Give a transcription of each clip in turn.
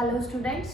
Hello students,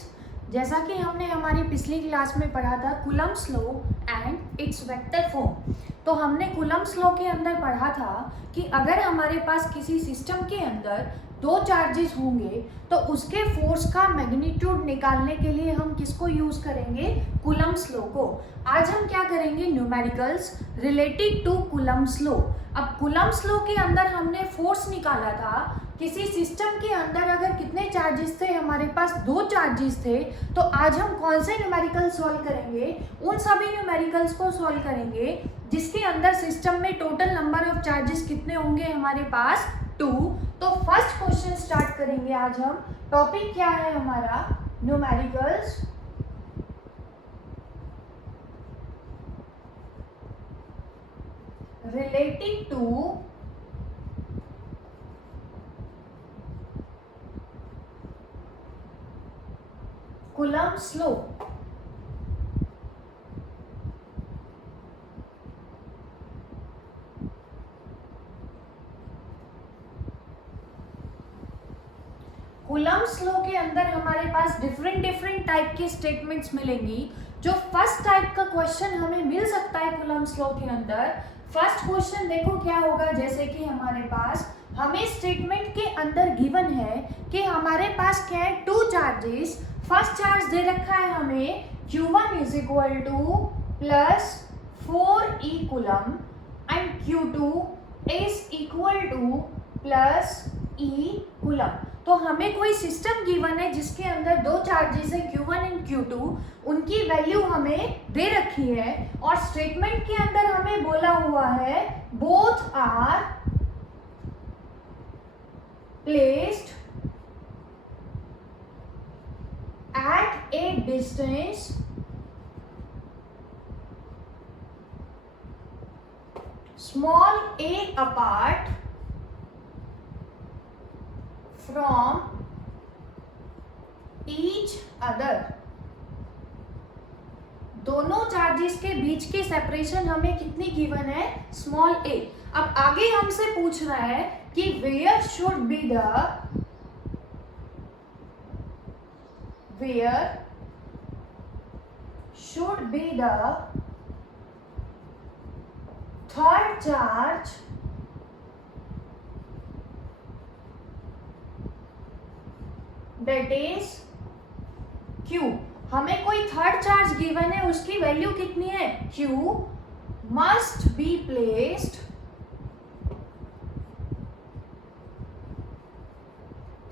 जैसा कि हमने हमारी पिछली क्लास में पढ़ा था Coulomb's law and it's vector form. तो हमने कूलम्ब्स लॉ के अंदर पढ़ा था कि अगर हमारे पास किसी सिस्टम के अंदर दो चार्जेस होंगे तो उसके फोर्स का मैग्नीट्यूड निकालने के लिए हम किसको यूज करेंगे? कूलम्ब्स लॉ को। आज हम क्या करेंगे? Numericals related to Coulomb's law. अब कूलम्ब्स लॉ के अंदर हमने फोर्स निकाला था। किसी सिस्टम के अंदर अगर कितने चार्जेस थे? हमारे पास दो चार्जेस थे। तो आज हम कौन से न्यूमेरिकल सॉल्व करेंगे? उन सभी न्यूमेरिकल्स को सॉल्व करेंगे जिसके अंदर सिस्टम में टोटल नंबर ऑफ चार्जेस कितने होंगे हमारे पास? 2। तो फर्स्ट क्वेश्चन स्टार्ट करेंगे आज हम। टॉपिक क्या है हमारा? Numericals related to Coulomb's law. Coulomb's law के अंदर हमारे पास डिफरेंट टाइप के स्टेटमेंट्स मिलेंगी। जो फर्स्ट टाइप का क्वेश्चन हमें मिल सकता है कूलम्ब्स लॉ के अंदर, फर्स्ट क्वेश्चन देखो क्या होगा। जैसे कि हमारे पास हमें स्टेटमेंट के अंदर गिवन है कि हमारे पास क्या है? Two charges. फर्स्ट चार्ज दे रखा है हमें Q1 is equal two plus 4e coulomb and Q2 is equal two plus e coulomb. तो हमें कोई सिस्टम गिवन है जिसके अंदर दो चार्जेस है Q1 एंड Q2, उनकी वैल्यू हमें दे रखी है और स्टेटमेंट के अंदर हमें बोला हुआ है both are placed at a distance small a apart from each other। दोनों चार्जेस के बीच की सेपरेशन हमें कितनी गिवन है? Small a। अब आगे हमसे पूछ रहा है कि where should be the third charge that is Q। हमें कोई थर्ड चार्ज गिवन है, उसकी वैल्यू कितनी है? Q must be placed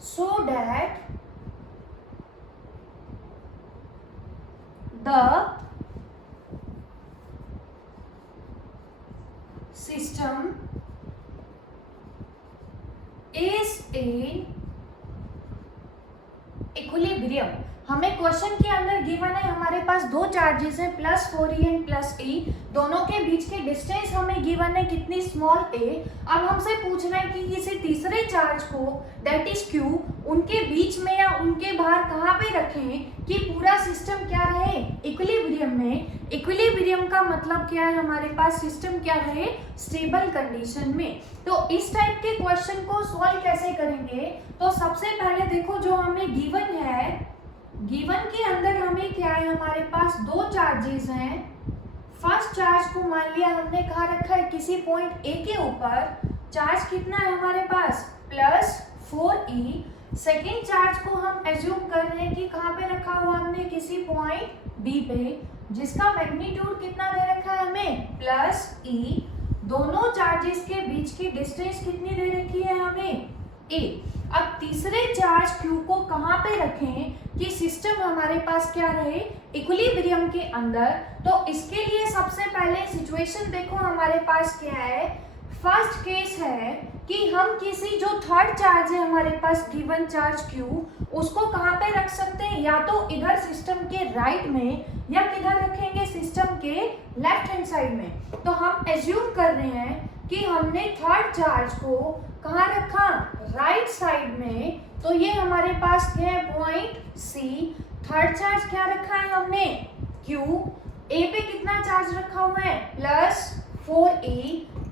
so that the system is in equilibrium. हमें क्वेश्चन के अंदर गिवन है हमारे पास दो चार्जेस हैं plus 4e and plus e, दोनों के बीच के डिस्टेंस हमें गिवन है कितनी? Small a। अब हमसे पूछना है कि किसी तीसरे चार्ज को दैट इज q उनके बीच में या उनके बाहर कहाँ पे रखें कि पूरा सिस्टम क्या रहे? इक्विलिब्रियम में। इक्विलिब्रियम का मतलब क्या है? हमारे पास सिस्टम क्या रहे? स्टेबल कंडीशन में। तो इस टाइप के क्वेश्चन को सॉल्व कैसे करेंगे? तो सबसे पहले देखो जो हमें गिवन है, गिवन के अंदर हमें क्या है? हमारे पास दो चार्जेस हैं। फर्स्ट चार्ज को मान लिया हमने कहाँ रखा है? किसी पॉइंट ए के ऊपर। चार्ज कितना है हमारे पास? Plus 4e। सेकेंड चार्ज को हम एज्यूम कर रहे हैं कि कहाँ पे रखा हुआ हमने? किसी पॉइंट बी पे, जिसका मैग्नीट्यूड कितना दे रखा है हमें? Plus e। दोनों चार्जेस के बीच की डिस्टेंस कितनी दे रखी है हमें? a। अब तीसरे चार्ज Q को कहाँ पे रखें कि सिस्टम हमारे पास क्या रहे? इक्विलिब्रियम के अंदर। तो इसके लिए सबसे पहले सिचुएशन देखो हमारे पास क्या है। फर्स्ट केस है कि हम किसी जो थर्ड चार्ज है हमारे पास गिवन चार्ज Q, उसको कहाँ पे रख सकते हैं? या तो इधर सिस्टम के राइट में या किधर रखेंगे? सिस्टम के लेफ्ट हैंड साइड में। तो हम एज्यूम कर रहे हैं कि हमने थर्ड चार्ज को कहाँ रखा? राइट साइड में। तो ये हमारे पास क्या है? Point C। थर्ड चार्ज क्या रखा है हमने? Q। A पे कितना चार्ज रखा हुआ है? Plus 4e।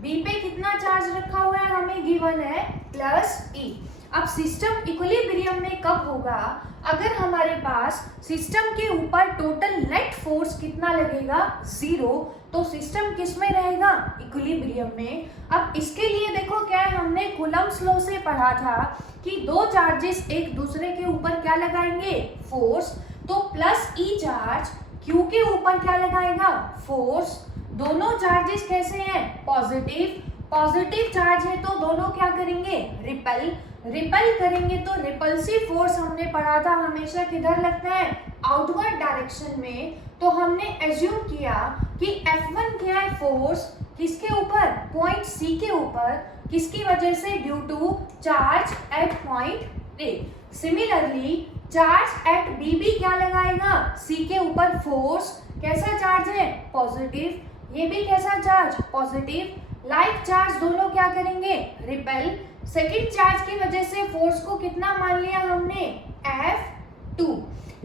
B पे कितना चार्ज रखा हुआ है? हमें गिवन है प्लस e। अब सिस्टम इक्विलिब्रियम में कब होगा? अगर हमारे पास सिस्टम के ऊपर टोटल नेट फोर्स कितना लगेगा? 0, तो सिस्टम किस में रहेगा? इक्विलिब्रियम में। अब इसके लिए देखो क्या है, हमने कूलम्ब्स लॉ से पढ़ा था कि दो चार्जेस एक दूसरे के ऊपर क्या लगाएंगे? फोर्स। तो प्लस ई चार्ज क्यू के ऊपर क्या लगाएगा? फोर्स। दोनों चार्जेस कैसे हैं? पॉजिटिव। पॉजिटिव चार्ज है तो दोनों क्या करेंगे? रिपेल। रिपेल करेंगे तो रिपल्सिव फोर्स हमने पढ़ा था हमेशा किधर लगता है? आउटवर्ड डायरेक्शन में। तो हमने एज्यूम किया कि F1 क्या है? फोर्स किसके ऊपर? पॉइंट C के ऊपर। किसकी वजह से? Due to charge at point A। Similarly charge at B भी क्या लगाएगा? C के ऊपर फोर्स। कैसा चार्ज है? पॉजिटिव। ये भी कैसा चार्ज? पॉजिटिव। लाइक चार्ज दोनों क्या करेंगे? रिपेल। सेकेंड चार्ज की वजह से फोर्स को कितना मान लिया हमने? F2।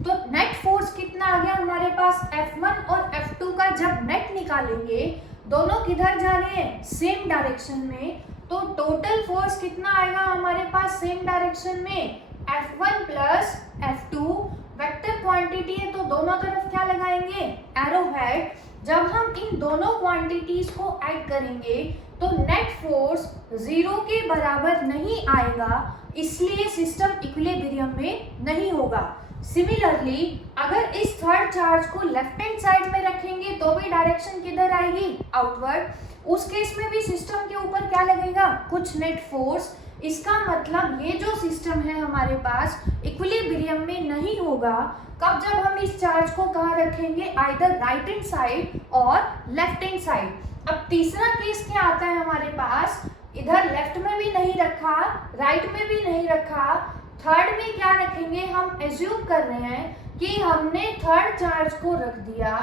तो नेट फोर्स कितना आ गया हमारे पास? F1 और F2 का जब नेट निकालेंगे दोनों किधर जा रहे हैं? सेम डायरेक्शन में। तो टोटल फोर्स कितना आएगा हमारे पास सेम डायरेक्शन में? F1 plus F2। Vector quantity है तो दोनों तरफ क्या लगाएंगे? Arrow head. जब हम इन दोनों क्वांटिटीज को ऐड करेंगे तो नेट फोर्स 0 के बराबर नहीं आएगा, इसलिए सिस्टम इक्विलिब्रियम में नहीं होगा। सिमिलरली अगर इस थर्ड चार्ज को लेफ्ट हैंड साइड में रखेंगे तो भी डायरेक्शन किधर आएगी? आउटवर्ड। उस केस में भी सिस्टम के ऊपर क्या लगेगा? कुछ नेट फोर्स। इसका मतलब ये जो सिस्टम है हमारे पास इक्विलिब्रियम में नहीं होगा। कब? जब हम इस चार्ज को कहाँ रखेंगे? आइदर राइट हैंड साइड और लेफ्ट हैंड साइड। अब तीसरा केस क्या आता है हमारे पास? इधर लेफ्ट में भी नहीं रखा, राइट में भी नहीं रखा, थर्ड में क्या रखेंगे? हम एज्यूम कर रहे हैं कि हमने थर्ड चार्ज को रख दिया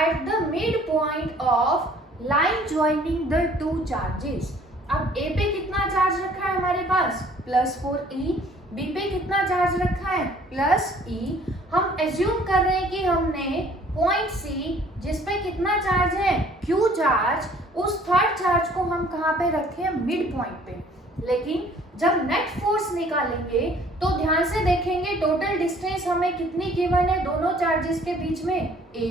eight the mid point of line joining the two charges. अब ए पे कितना चार्ज रखा है हमारे पास? +4e। बी पे कितना चार्ज रखा है? +e। हम एज्यूम कर रहे हैं कि हमने पॉइंट सी जिस पे कितना चार्ज है? Q चार्ज, उस थर्ड चार्ज को हम कहाँ पे रखे हैं? मिड पॉइंट पे। लेकिन जब नेट फोर्स निकालेंगे तो ध्यान से देखेंगे टोटल डिस्टेंस हमें कितनी गिवन है दोनों चार्जेस के बीच में? A।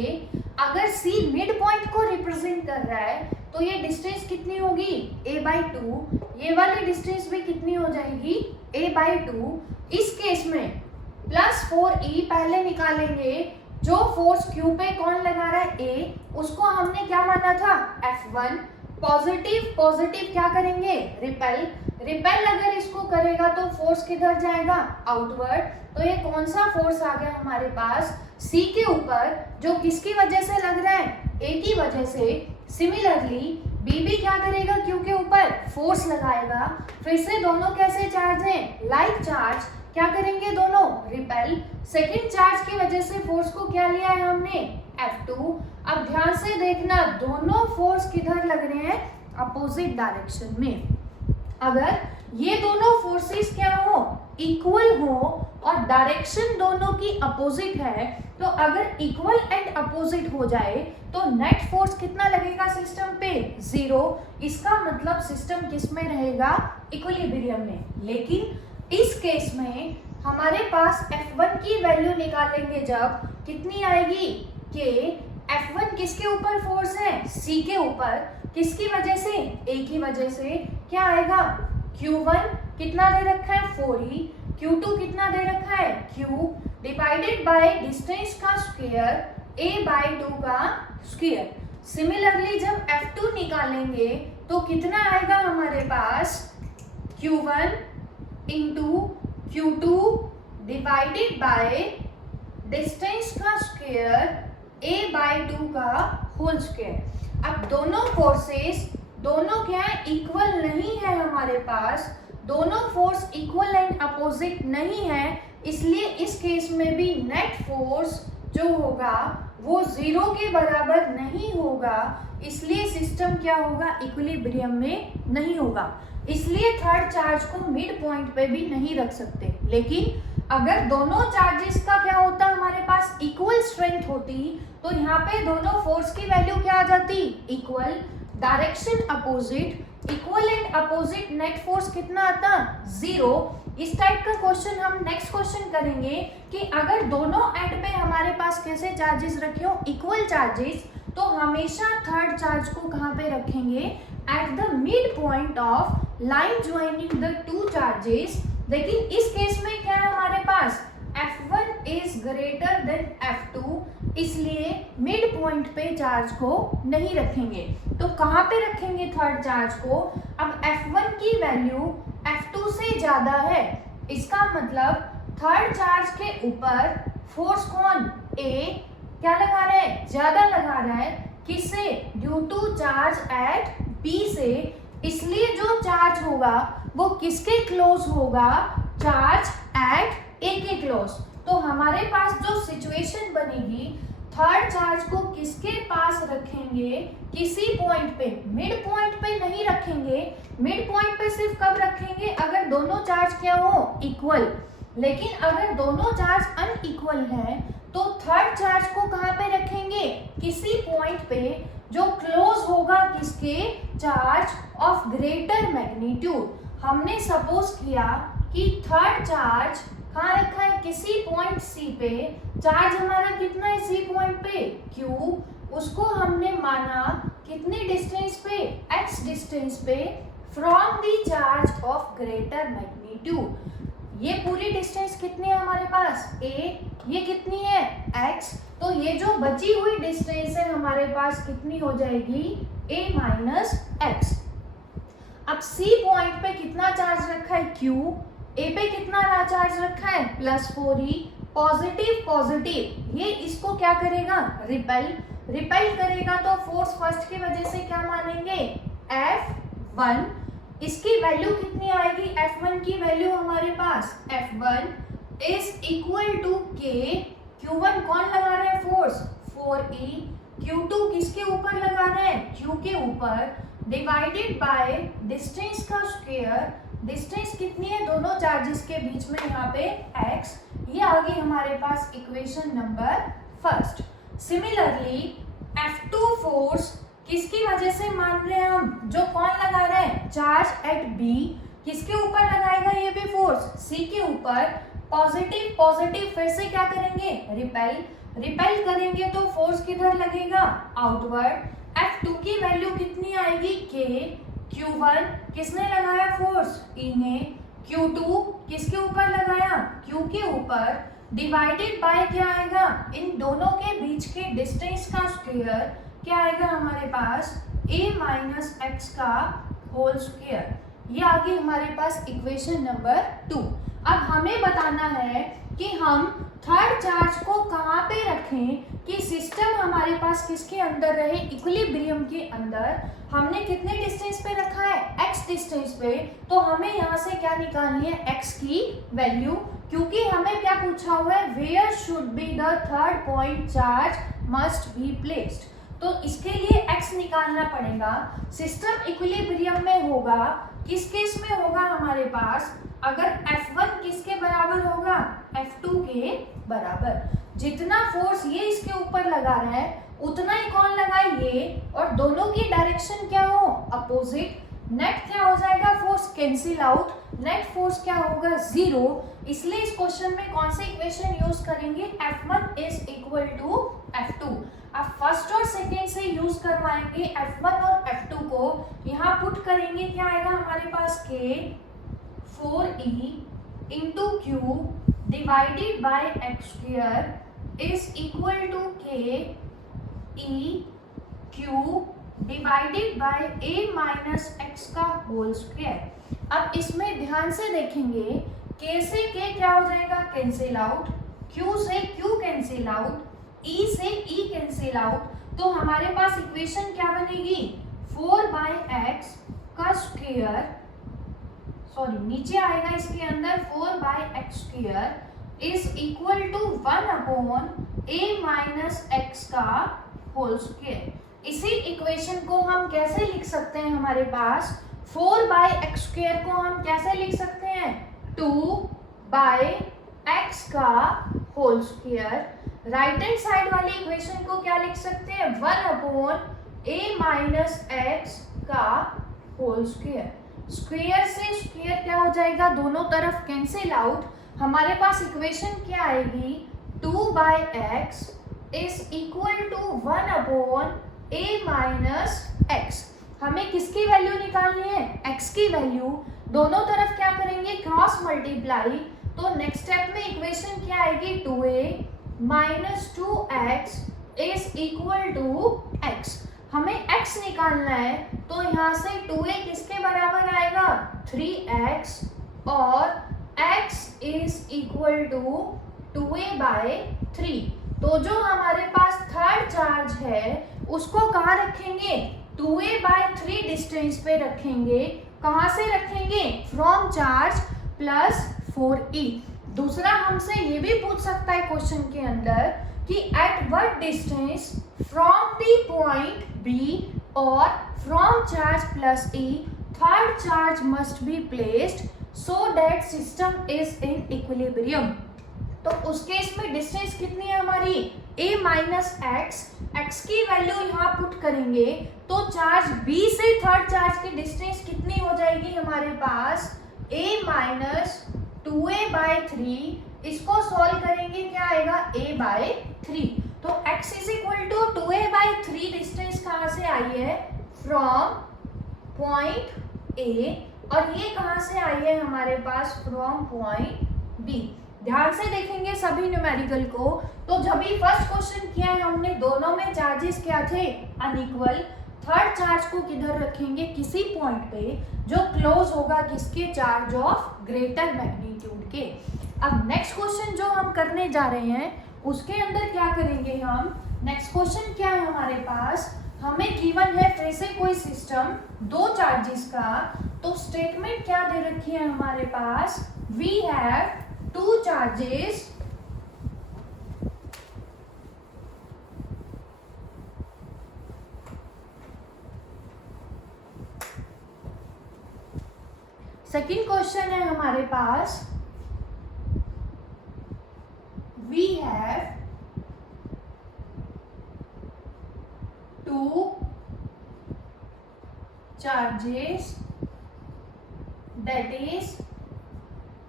अगर C मिड पॉइंट को रिप्रेजेंट कर रहा है तो ये डिस्टेंस कितनी होगी? A/2। ये वाली डिस्टेंस भी कितनी हो जाएगी? A/2। इस केस में +4e पहले निकालेंगे। जो फोर्स Q पे कौन लगा रहा है? A। उसको हमने क्या माना था? F1। पॉजिटिव। पॉजिटिव क्या करेंगे? रिपेल। रिपेल अगर इसको करेगा तो फोर्स किधर जाएगा? आउटवर्ड। तो ये कौन सा फोर्स आ गया हमारे पास? C के ऊपर, जो किसकी वजह से लग रहा है? A की वजह से। सिमिलरली B भी क्या करेगा? Q के ऊपर फोर्स लगाएगा। फिर से दोनों कैसे चार्ज हैं? Like charge. क्या करेंगे दोनों? रिपेल। सेकेंड चार्ज की वजह से फोर्स को क्या लिया है हमने? F2। अब ध्यान से देखना दोनों फोर्स किधर लग रहे हैं? अपोजिट डायरेक्शन में। अगर ये दोनों फोर्सेस क्या हो? इक्वल हो और डायरेक्शन दोनों की अपोजिट है, तो अगर इक्वल एंड अपोजिट हो जाए तो नेट फोर्स कितना लगेगा सिस्टम पे? 0। इसका मतलब सिस्टम किस में रहेगा? इक्विलिब्रियम में। लेकिन इस केस में हमारे पास F1 की वैल्यू निकालेंगे जब, कितनी आएगी? कि F1 किसके ऊपर फोर्स है? C के ऊपर। किसकी वजह से? A की वजह से। क्या आएगा? Q1 कितना दे रखा है? 4e। Q2 कितना दे रखा है? Q डिवाइडेड बाय डिस्टेंस का स्क्वायर A/2 का स्क्वायर। सिमिलरली जब F2 निकालेंगे तो कितना आएगा हमारे पास? Q1 into Q2 divided by distance का स्क्वायर A/2 का होल स्क्वायर। अब दोनों फोर्सेस दोनों क्या है? इक्वल नहीं है हमारे पास। दोनों फोर्स इक्वल एंड अपोजिट नहीं है, इसलिए इस केस में भी नेट फोर्स जो होगा वो 0 के बराबर नहीं होगा, इसलिए सिस्टम क्या होगा? इक्विलिब्रियम में नहीं होगा। इसलिए थर्ड चार्ज को मिड पॉइंट पे भी नहीं रख सकते। लेकिन अगर दोनों चार्जेस का क्या होता हमारे पास? इक्वल स्ट्रेंथ होती, तो यहाँ पे दोनों फोर्स की वैल्यू क्या आ जाती? Equal. Direction opposite, equal and opposite, net force कितना आता, 0। इस टाइप का क्वेश्चन हम नेक्स्ट क्वेश्चन करेंगे कि अगर दोनों एंड पे हमारे पास कैसे चार्जेस रखे हो, इक्वल चार्जेस, तो हमेशा थर्ड चार्ज को कहाँ पे रखेंगे, eight the mid point of line joining the two charges. लेकिन इस केस में क्या है हमारे पास, F1 is greater than F2, इसलिए मिड पॉइंट पे चार्ज को नहीं रखेंगे। तो कहाँ पे रखेंगे थर्ड चार्ज को, अब F1 की वैल्यू F2 से ज्यादा है, इसका मतलब थर्ड चार्ज के ऊपर फोर्स कौन, A क्या लगा रहा है, ज्यादा लगा रहा है, किससे, due to charge at B से, इसलिए जो चार्ज होगा वो किसके क्लोज होगा, चार्ज एट A के क्लोज। तो हमारे पास जो सिचुएशन बनेगी, थर्ड चार्ज को किसके पास रखेंगे, किसी पॉइंट पे, मिड पॉइंट पे नहीं रखेंगे। मिड पॉइंट पे सिर्फ कब रखेंगे, अगर दोनों चार्ज क्या हो, इक्वल। लेकिन अगर दोनों चार्ज अनइक्वल है तो थर्ड चार्ज को कहाँ पे रखेंगे, किसी पॉइंट पे जो क्लोज होगा किसके, चार्ज ऑफ ग्रेटर मैग्नीट्यूड। हमने सपोज किया कि थर्ड चार्ज कहाँ रखा है, किसी पॉइंट C पे, चार्ज हमारा कितना है C पॉइंट पे, Q, उसको हमने माना कितने डिस्टेंस पे, x डिस्टेंस पे from the charge of greater magnitude. ये पूरी डिस्टेंस कितनी है हमारे पास, A, ये कितनी है, x, तो ये जो बची हुई डिस्टेंस है हमारे पास कितनी हो जाएगी, A माइनस x। अब C पॉइंट पे कितना चार्ज रखा है, Q, A पे कितना चार्ज रखा है, +4e, पॉजिटिव पॉजिटिव, ये इसको क्या करेगा, रिपेल करेगा, तो फोर्स फर्स्ट की वजह से क्या मानेंगे, F1। इसकी वैल्यू कितनी आएगी, F1 की वैल्यू हमारे पास, F1 is equal to K, Q1 कौन लगा रहे हैं फोर्स, 4e, Q2 किसके ऊपर लगा रहे हैं, Q के ऊपर, डिवाइडेड बाय डिस्टेंस का स्क्वायर। डिस्टेंस कितनी है दोनों चार्जेस के बीच में, यहाँ पे x, ये आ गई हमारे पास equation number first. Similarly F2 force किसकी वजह से मान रहे हैं हम, जो कौन लगा रहे हैं, चार्ज एट B, किसके ऊपर लगाएगा ये भी फोर्स, C के ऊपर, पॉजिटिव पॉजिटिव, फिर से क्या करेंगे, रिपेल करेंगे, तो फोर्स किधर लगेगा, आउटवर्ड। F2 की वैल्यू कितनी आएगी, K, Q1 किसने लगाया फोर्स, E ने, Q2 किसके ऊपर लगाया, Q के ऊपर, डिवाइडेड बाय क्या आएगा, इन दोनों के बीच के डिस्टेंस का स्क्वायर, क्या आएगा हमारे पास, A माइनस x का होल स्क्वायर। ये आ गई हमारे पास इक्वेशन नंबर 2। अब हमें बताना है कि हम थर्ड चार्ज को कहाँ पे रखें कि सिस्टम हमारे पास किसके अंदर रहे, इक्विलिब्रियम के अंदर। हमने कितने डिस्टेंस पे रखा है, x डिस्टेंस पे, तो हमें यहाँ से क्या निकालनी है, x की वैल्यू, क्योंकि हमें क्या पूछा हुआ है, where should be the third point charge must be placed. तो इसके लिए x निकालना पड़ेगा। सिस्टम इक्विलिब्रियम में होगा, किस केस में होगा हमारे पास, अगर F1 किसके बराबर होगा, F2 के बराबर। जितना फोर्स ये इसके ऊपर लगा रहा है उतना ही कौन लगाए, ये, और दोनों की डायरेक्शन क्या हो, अपोजिट। नेट क्या हो जाएगा, force cancel out, net force क्या होगा, 0। इसलिए इस क्वेश्चन में कौन सी इक्वेशन यूज करेंगे, F1 is equal to F2। अब फर्स्ट और सेकेंड से यूज करवाएंगे F1 और F2 को, यहाँ पुट करेंगे, क्या आएगा हमारे पास, K 4e into Q divided by x square is equal to K E Q divided by A minus x का होल स्क्वायर। अब इसमें ध्यान से देखेंगे, K से K क्या हो जाएगा, कैंसिल आउट, Q से Q कैंसिल आउट, E से E कैंसिल आउट, तो हमारे पास इक्वेशन क्या बनेगी, 4/x का स्क्वायर, सॉरी नीचे आएगा इसके अंदर, 4/x square is equal to 1/A minus x का होल स्क्वायर। इसी इक्वेशन को हम कैसे लिख सकते हैं, हमारे पास 4/x स्क्वायर को हम कैसे लिख सकते हैं, 2/x का whole square. Right hand side वाली इक्वेशन को क्या लिख सकते हैं, 1/A a माइनस एक्स का होल स्क्वायर। स्क्वायर से स्क्वायर क्या हो जाएगा, दोनों तरफ कैंसिल आउट। हमारे पास इक्वेशन क्या आएगी, 2/x is equal to 1/a minus x. हमें किसकी वैल्यू निकालनी है, x की वैल्यू। दोनों तरफ क्या करेंगे, क्रॉस मल्टीप्लाई। तो नेक्स्ट स्टेप में इक्वेशन क्या आएगी, 2a minus 2x is equal to x। हमें x निकालना है, तो यहाँ से 2a किसके बराबर आएगा, 3x, और x is equal to 2a/3। तो जो हमारे पास थर्ड चार्ज है उसको कहाँ रखेंगे, 2a/3 डिस्टेंस पे रखेंगे। कहाँ से रखेंगे, फ्रॉम चार्ज प्लस 4e। दूसरा हमसे ये भी पूछ सकता है क्वेश्चन के अंदर कि at what distance from the point B और from charge plus E third charge must be placed so that system is in equilibrium. तो उस केस में डिस्टेंस कितनी है हमारी, a माइनस एक्स। एक्स की वैल्यू यहाँ पुट करेंगे तो चार्ज B से थर्ड चार्ज की डिस्टेंस कितनी हो जाएगी हमारे पास, a माइनस 2a/3। इसको सॉल्व करेंगे क्या आएगा, a/3। तो x is equal to 2a/3 distance कहाँ से आई है, फ्रॉम पॉइंट A, और ये कहाँ से आई है हमारे पास, फ्रॉम पॉइंट B। ध्यान से देखेंगे सभी न्यूमेरिकल को। तो जब भी फर्स्ट क्वेश्चन किया है हमने, दोनों में चार्जेस क्या थे, अनइक्वल। थर्ड चार्ज को किधर रखेंगे, किसी पॉइंट पे जो क्लोज होगा किसके, चार्ज ऑफ ग्रेटर मैग्नीट्यूड के। अब नेक्स्ट क्वेश्चन जो हम करने जा रहे हैं उसके अंदर क्या करेंगे हम, नेक्स्ट क्वेश्चन क्या है हमारे पास, हमें गिवन है फिर से कोई सिस्टम दो चार्जेस का। तो स्टेटमेंट क्या दे रखी है हमारे पास, we have two charges second question है हमारे पास, we have two charges that is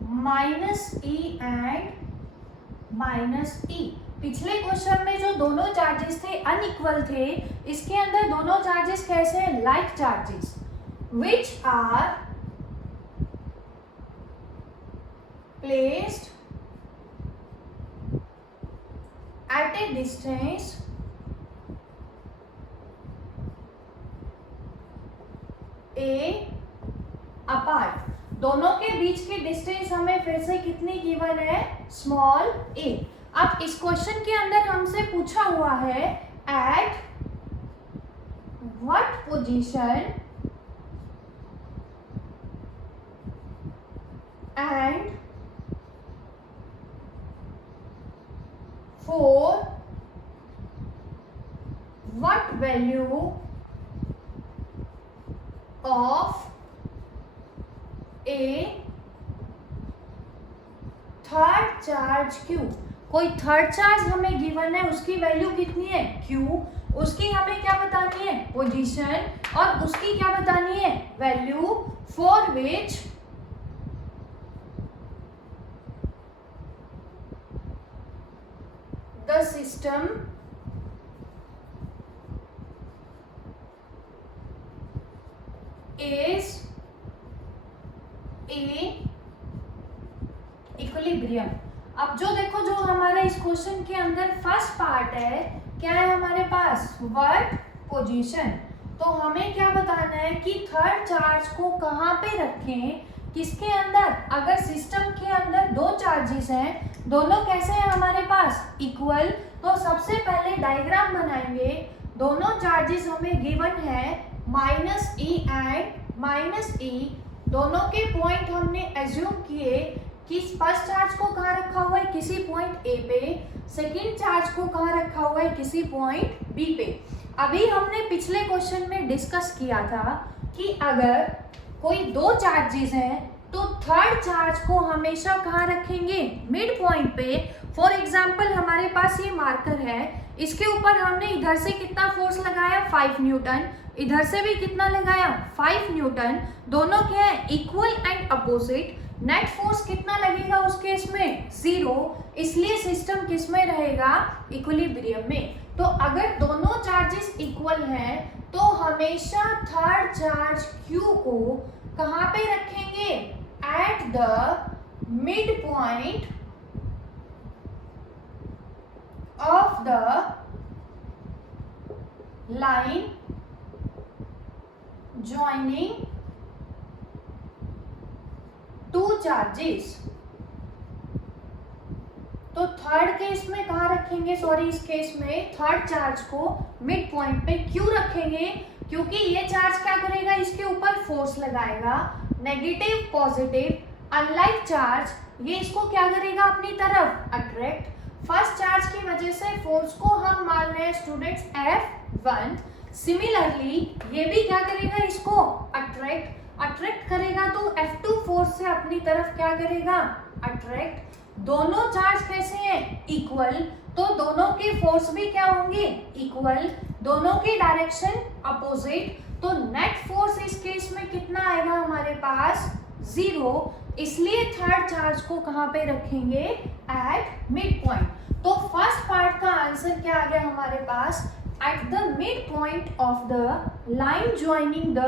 -e and -e। पिछले क्वेश्चन में जो दोनों चार्जेस थे अनइक्वल थे, इसके अंदर दोनों चार्जेस कैसे हैं, like charges, which are placed at a distance a apart। दोनों के बीच की डिस्टेंस हमें फिर से कितनी गिवन है, स्मॉल a। अब इस क्वेश्चन के अंदर हमसे पूछा हुआ है at what position and for what value of a third charge Q। कोई थर्ड चार्ज हमें गिवन है, उसकी वैल्यू कितनी है, Q। उसकी हमें क्या बतानी है, पोजीशन, और उसकी क्या बतानी है, value, for which the system is in equilibrium। अब जो देखो, जो हमारे इस क्वेश्चन के अंदर फर्स्ट पार्ट है, क्या है हमारे पास, व्हाट पोजीशन। तो हमें क्या बताना है कि थर्ड चार्ज को कहाँ पे रखें, किसके अंदर, अगर सिस्टम के अंदर दो चार्जेस हैं, दोनों कैसे हैं हमारे पास, इक्वल। तो सबसे पहले डायग्राम बनाएंगे। दोनों चार्जेस हमें गिवन है -e एंड -e। दोनों के पॉइंट हमने एज्यूम किए कि फर्स्ट चार्ज को कहाँ रखा हुआ है, किसी पॉइंट A पे, सेकेंड चार्ज को कहाँ रखा हुआ है, किसी पॉइंट B पे। अभी हमने पिछले क्वेश्चन में डिस्कस किया था कि अगर कोई दो चार्जेस हैं तो थर्ड चार्ज को हमेशा कहाँ रखेंगे, मिड पॉइंट पे। फॉर एग्जाम्पल हमारे पास ये मार्कर है, इसके ऊपर हमने इधर से कितना फोर्स लगाया 5 न्यूटन, इधर से भी कितना लगाया 5 न्यूटन, दोनों क्या है equal and opposite. Net force कितना लगेगा उस केस में 0, इसलिए सिस्टम किस में रहेगा, इक्विलिब्रियम में। तो अगर दोनों चार्जेस इक्वल हैं तो हमेशा थर्ड चार्ज Q को कहाँ पे रखेंगे, eight the mid point of the line joining two charges. तो थर्ड केस में कहाँ रखेंगे, सॉरी इस केस में थर्ड चार्ज को मिड पॉइंट पे क्यों रखेंगे, क्योंकि ये चार्ज क्या करेगा, इसके ऊपर फोर्स लगाएगा, नेगेटिव पॉजिटिव। अनलाइक चार्ज ये इसको क्या करेगा, अपनी तरफ अट्रैक्ट। फर्स्ट चार्ज की वजह से फोर्स को हम मान रहे हैं स्टूडेंट्स F1। सिमिलरली ये भी क्या करेगा, इसको अट्रैक्ट करेगा, तो F2 फोर्स से अपनी तरफ क्या करेगा, अट्रैक्ट। दोनों चार्ज कैसे हैं, इक्वल, तो दोनों के फोर्स भी क्या होंगे, इक्वल, दोनों की डायरेक्शन अपोजिट। तो नेट फोर्स इस केस में कितना आएगा हमारे पास 0, इसलिए थर्ड चार्ज को कहाँ पे रखेंगे, एट मिड पॉइंट। तो फर्स्ट पार्ट का आंसर क्या आ गया हमारे पास, at the mid point of the line joining the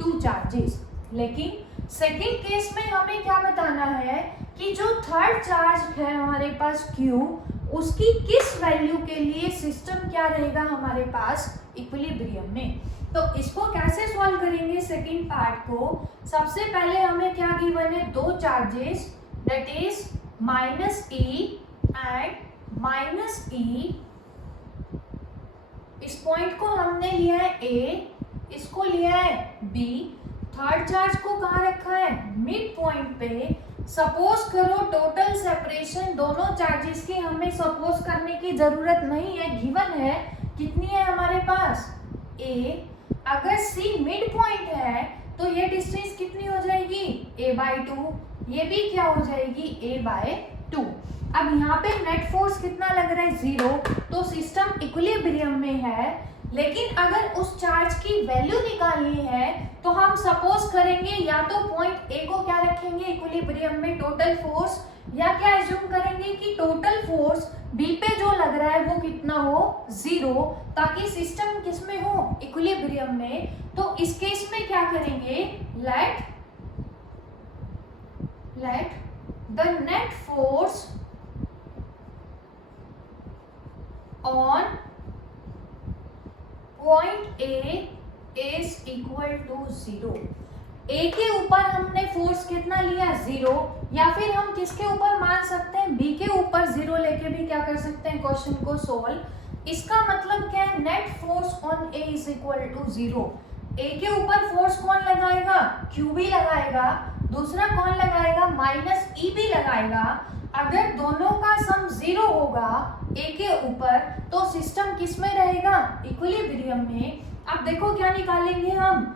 two charges. लेकिन सेकेंड केस में हमें क्या बताना है कि जो थर्ड चार्ज है हमारे पास Q, उसकी किस वैल्यू के लिए सिस्टम क्या रहेगा हमारे पास, इक्विलिब्रियम में। तो इसको कैसे सॉल्व करेंगे सेकेंड पार्ट को, सबसे पहले हमें क्या गिवन है, दो charges that is -E and -E। इस पॉइंट को हमने लिया है A, इसको लिया है B। थर्ड चार्ज को कहाँ रखा है, मिड पॉइंट पे। सपोज करो टोटल सेपरेशन दोनों चार्जेस की हमें सपोज करने की जरूरत नहीं है, गिवन है कितनी है हमारे पास A। अगर C मिड पॉइंट है तो ये डिस्टेंस कितनी हो जाएगी, A/2, ये भी क्या हो जाएगी, A/2। अब यहाँ पे नेट फोर्स कितना लग रहा है 0, तो सिस्टम इक्विलिब्रियम में है। लेकिन अगर उस चार्ज की वैल्यू निकालनी है तो हम सपोज करेंगे या तो पॉइंट A को क्या रखेंगे इक्विलिब्रियम में टोटल फोर्स, या क्या एज्यूम करेंगे कि टोटल फोर्स B पे जो लग रहा है वो कितना हो 0, ताकि सिस्टम किस में हो, इक्विलिब्रियम में। तो इस केस में क्या करेंगे, let the net force on point A is equal to 0। A के ऊपर हमने फोर्स कितना लिया 0, या फिर हम किसके ऊपर मान सकते हैं, B के ऊपर 0 लेके भी क्या कर सकते हैं क्वेश्चन को सोल्व। इसका मतलब क्या है, net force on A is equal to 0। A के ऊपर फोर्स कौन लगाएगा, Q भी लगाएगा, दूसरा कौन लगाएगा, -E भी लगाएगा। अगर दोनों का सम 0 होगा A के ऊपर तो सिस्टम किस में रहेगा, इक्विलिब्रियम में। अब देखो क्या निकालेंगे हम,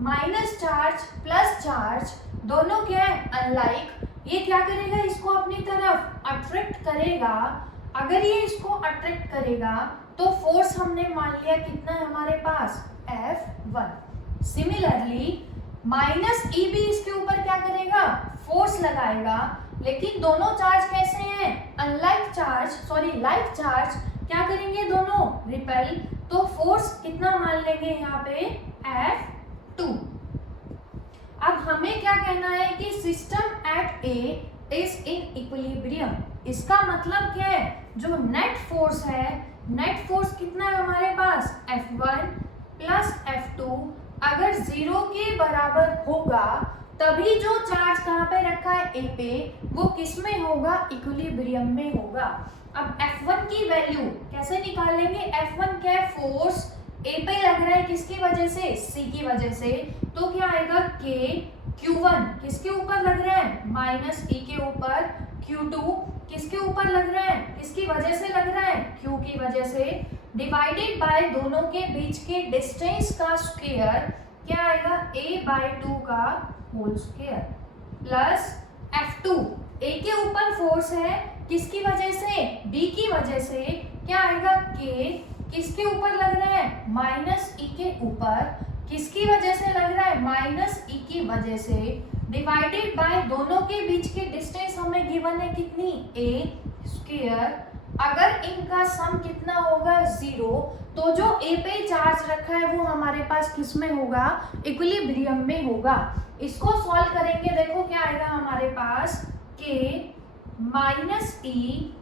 माइनस चार्ज प्लस चार्ज दोनों क्या है, अनलाइक। ये क्या करेगा, इसको अपनी तरफ अट्रैक्ट करेगा। अगर ये इसको अट्रैक्ट करेगा तो फोर्स हमने मान लिया कितना है हमारे पास, F1। सिमिलरली -E भी इसके ऊपर क्या करेगा, फोर्स लगाएगा। लेकिन दोनों चार्ज कैसे हैं, unlike charge, sorry like charge, क्या करेंगे दोनों, रिपेल। तो फोर्स कितना मान लेंगे यहाँ पे, F2। अब हमें क्या कहना है कि system eight A is in equilibrium. इसका मतलब क्या है, जो नेट फोर्स है, नेट फोर्स कितना है हमारे पास, F1 प्लस F2। अगर 0 के बराबर होगा तभी जो चार्ज कहाँ पे रखा है A पे, वो किस में होगा, इक्विलिब्रियम में होगा। अब F1 की वैल्यू कैसे निकालेंगे, F1 क्या है, फोर्स A पे लग रहा है किसकी वजह से, C की वजह से। तो क्या आएगा K, Q1 किसके ऊपर लग रहा है, -E के ऊपर, Q2 किसके ऊपर लग रहा है, किसकी वजह से लग रहा है, Q की वजह से, डिवाइडेड बाय दोनों के बीच के डिस्टेंस का स्क्वायर क्या आएगा a/2 का whole square plus F2, a के ऊपर फोर्स है किसकी वजह से, b की वजह से, क्या आएगा k किसके ऊपर लग रहा है, माइनस e के ऊपर, किसकी वजह से लग रहा है, माइनस e की वजह से, डिवाइडेड बाय दोनों के बीच की डिस्टेंस हमें गिवन है कितनी, a स्क्वायर। अगर इनका सम कितना होगा 0, तो जो a पे चार्ज रखा है वो हमारे पास किस में होगा, इक्विलिब्रियम में होगा। इसको सॉल्व करेंगे, देखो क्या आएगा हमारे पास, k minus E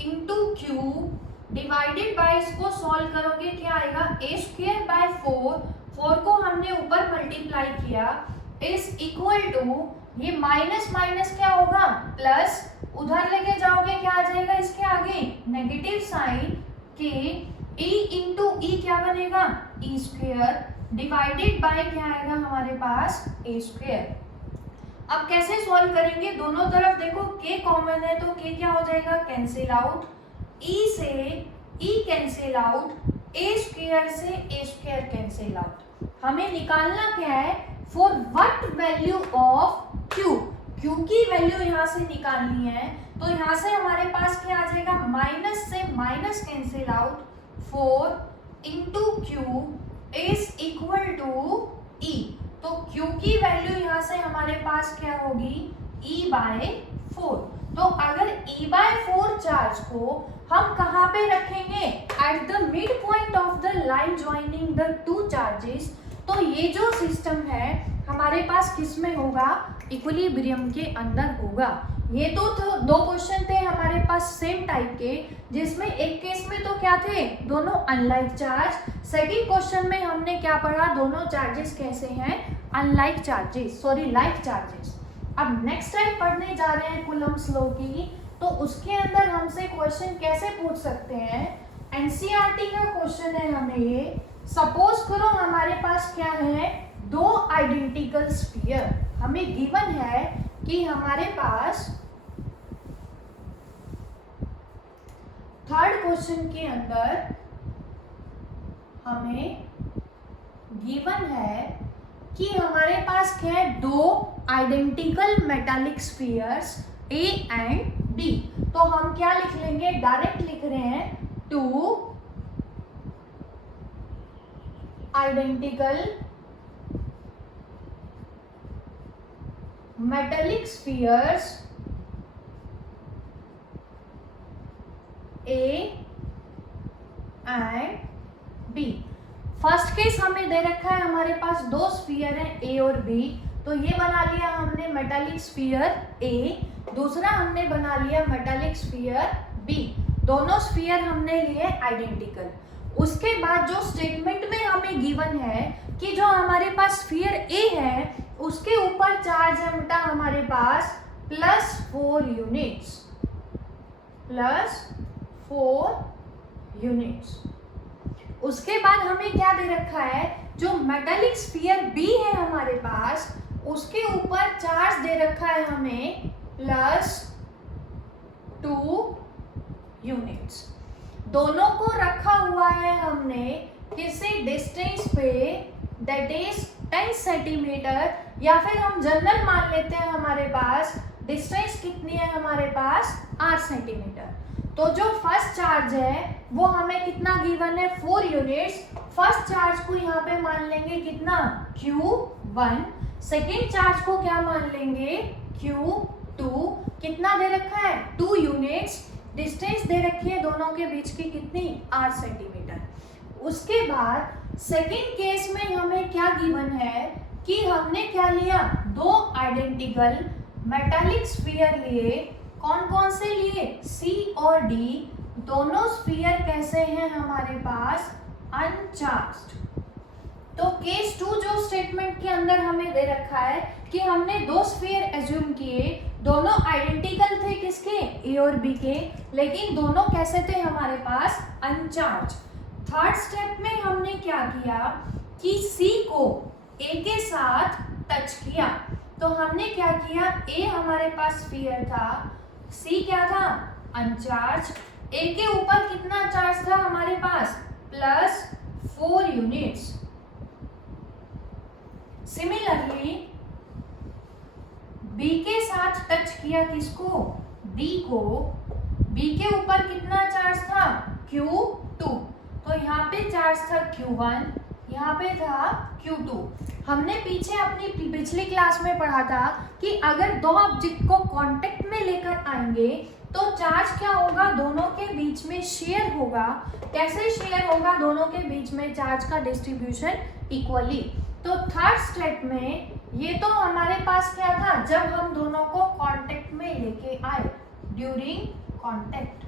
into Q divided by, इसको सॉल्व करोगे क्या आएगा, a स्क्वायर बाय 4 को हमने ऊपर मल्टीप्लाई किया, इज इक्वल टू, ये माइनस माइनस क्या होगा प्लस, उधर लेके जाओगे क्या आ जाएगा इसके आगे, नेगेटिव साइन, के e इंटू ई क्या बनेगा, e स्क्वायर डिवाइडेड बाय क्या आएगा हमारे पास, a स्क्वायर। अब कैसे सॉल्व करेंगे, दोनों तरफ देखो k कॉमन है तो k क्या हो जाएगा, कैंसिल आउट, e से e cancel out, a square से a स्क्वायर कैंसिल आउट। हमें निकालना क्या है, for what value of q, q की वैल्यू यहाँ से निकालनी है, तो यहाँ से हमारे पास क्या आ जाएगा, माइनस से minus cancel out, 4 into q is equal to e, तो q की वैल्यू यहाँ से हमारे पास क्या होगी, e/4। तो अगर e/4 चार्ज को हम कहाँ पे रखेंगे, eight the mid point of the line joining the two charges, तो ये जो सिस्टम है हमारे पास किस में होगा, इक्विलिब्रियम के अंदर होगा। ये तो दो क्वेश्चन थे हमारे पास सेम टाइप के, जिसमें एक केस में तो क्या थे, दोनों अनलाइक चार्ज, सेकंड क्वेश्चन में हमने क्या पढ़ा, दोनों चार्जेस कैसे हैं, unlike charges, sorry like charges. अब नेक्स्ट टाइम पढ़ने जा रहे हैं कूलम्ब्स लॉ की, तो उसके अंदर हमसे क्वेश्चन कैसे पूछ सकते हैं, एनसीईआरटी का क्वेश्चन है हमें ये, सपोज करो हमारे पास क्या है, दो आइडेंटिकल स्फीयर, हमें गिवन है कि हमारे पास थर्ड क्वेश्चन के अंदर हमें गिवन है कि हमारे पास क्या है, दो identical metallic spheres A and B, तो हम क्या लिख लेंगे, डायरेक्ट लिख रहे हैं, two identical metallic spheres A and B। First case हमें दे रखा है हमारे पास दो स्फीयर हैं A और B, तो ये बना लिया हमने मेटालिक स्फीयर A, दूसरा हमने बना लिया मेटालिक स्फीयर B, दोनों स्फीयर हमने लिए आइडेंटिकल। उसके बाद जो स्टेटमेंट में हमें गिवन है कि जो हमारे पास स्फीयर A है उसके ऊपर चार्ज है बेटा हमारे पास +4 यूनिट्स, +4 यूनिट्स। उसके बाद हमें क्या दे रखा है, जो मेटालिक स्फीयर B है हमारे पास उसके ऊपर चार्ज दे रखा है हमें +2 यूनिट्स। दोनों को रखा हुआ है हमने किसी डिस्टेंस पे, दैट इज 10 सेंटीमीटर, या फिर हम जनरल मान लेते हैं हमारे पास डिस्टेंस कितनी है हमारे पास 8 सेंटीमीटर। तो जो फर्स्ट चार्ज है वो हमें कितना गिवन है, 4 यूनिट्स। फर्स्ट चार्ज को यहाँ पे मान लेंगे कितना, Q1, सेकेंड चार्ज को क्या मान लेंगे, Q2, कितना दे रखा है 2 यूनिट्स, डिस्टेंस दे रखी है दोनों के बीच की कितनी 8 सेंटीमीटर। उसके बाद सेकेंड केस में हमें क्या गिवन है कि हमने क्या लिया, दो आइडेंटिकल मेटालिक स्फीयर लिए, कौन कौन से लिए, C और D, दोनों स्फीयर कैसे हैं हमारे पास, अनचार्ज्ड। तो केस 2 जो स्टेटमेंट के अंदर हमें दे रखा है कि हमने दो स्फीयर एज्यूम किए, दोनों आइडेंटिकल थे किसके, A और B के, लेकिन दोनों कैसे थे हमारे पास, अनचार्ज। थर्ड स्टेप में हमने क्या किया कि C को A के साथ टच किया, तो हमने क्या किया, A हमारे पास स्फीयर था, C क्या था, अनचार्ज, A के ऊपर कितना चार्ज था हमारे पास, +4 यूनिट्स। सिमिलरली बी के साथ टच किया किसको, डी को, बी के ऊपर कितना चार्ज था, Q2, तो यहाँ पे चार्ज था Q1, यहाँ पे था Q2। हमने पीछे अपनी पिछली क्लास में पढ़ा था कि अगर दो ऑब्जेक्ट को कांटेक्ट में लेकर आएंगे तो चार्ज क्या होगा, दोनों के बीच में शेयर होगा। कैसे शेयर होगा, दोनों के बीच में चार्ज का डिस्ट्रीब्यूशन इक्वली। तो थर्ड स्टेप में ये तो हमारे पास क्या था, जब हम दोनों को कांटेक्ट में लेके आए, ड्यूरिंग कांटेक्ट।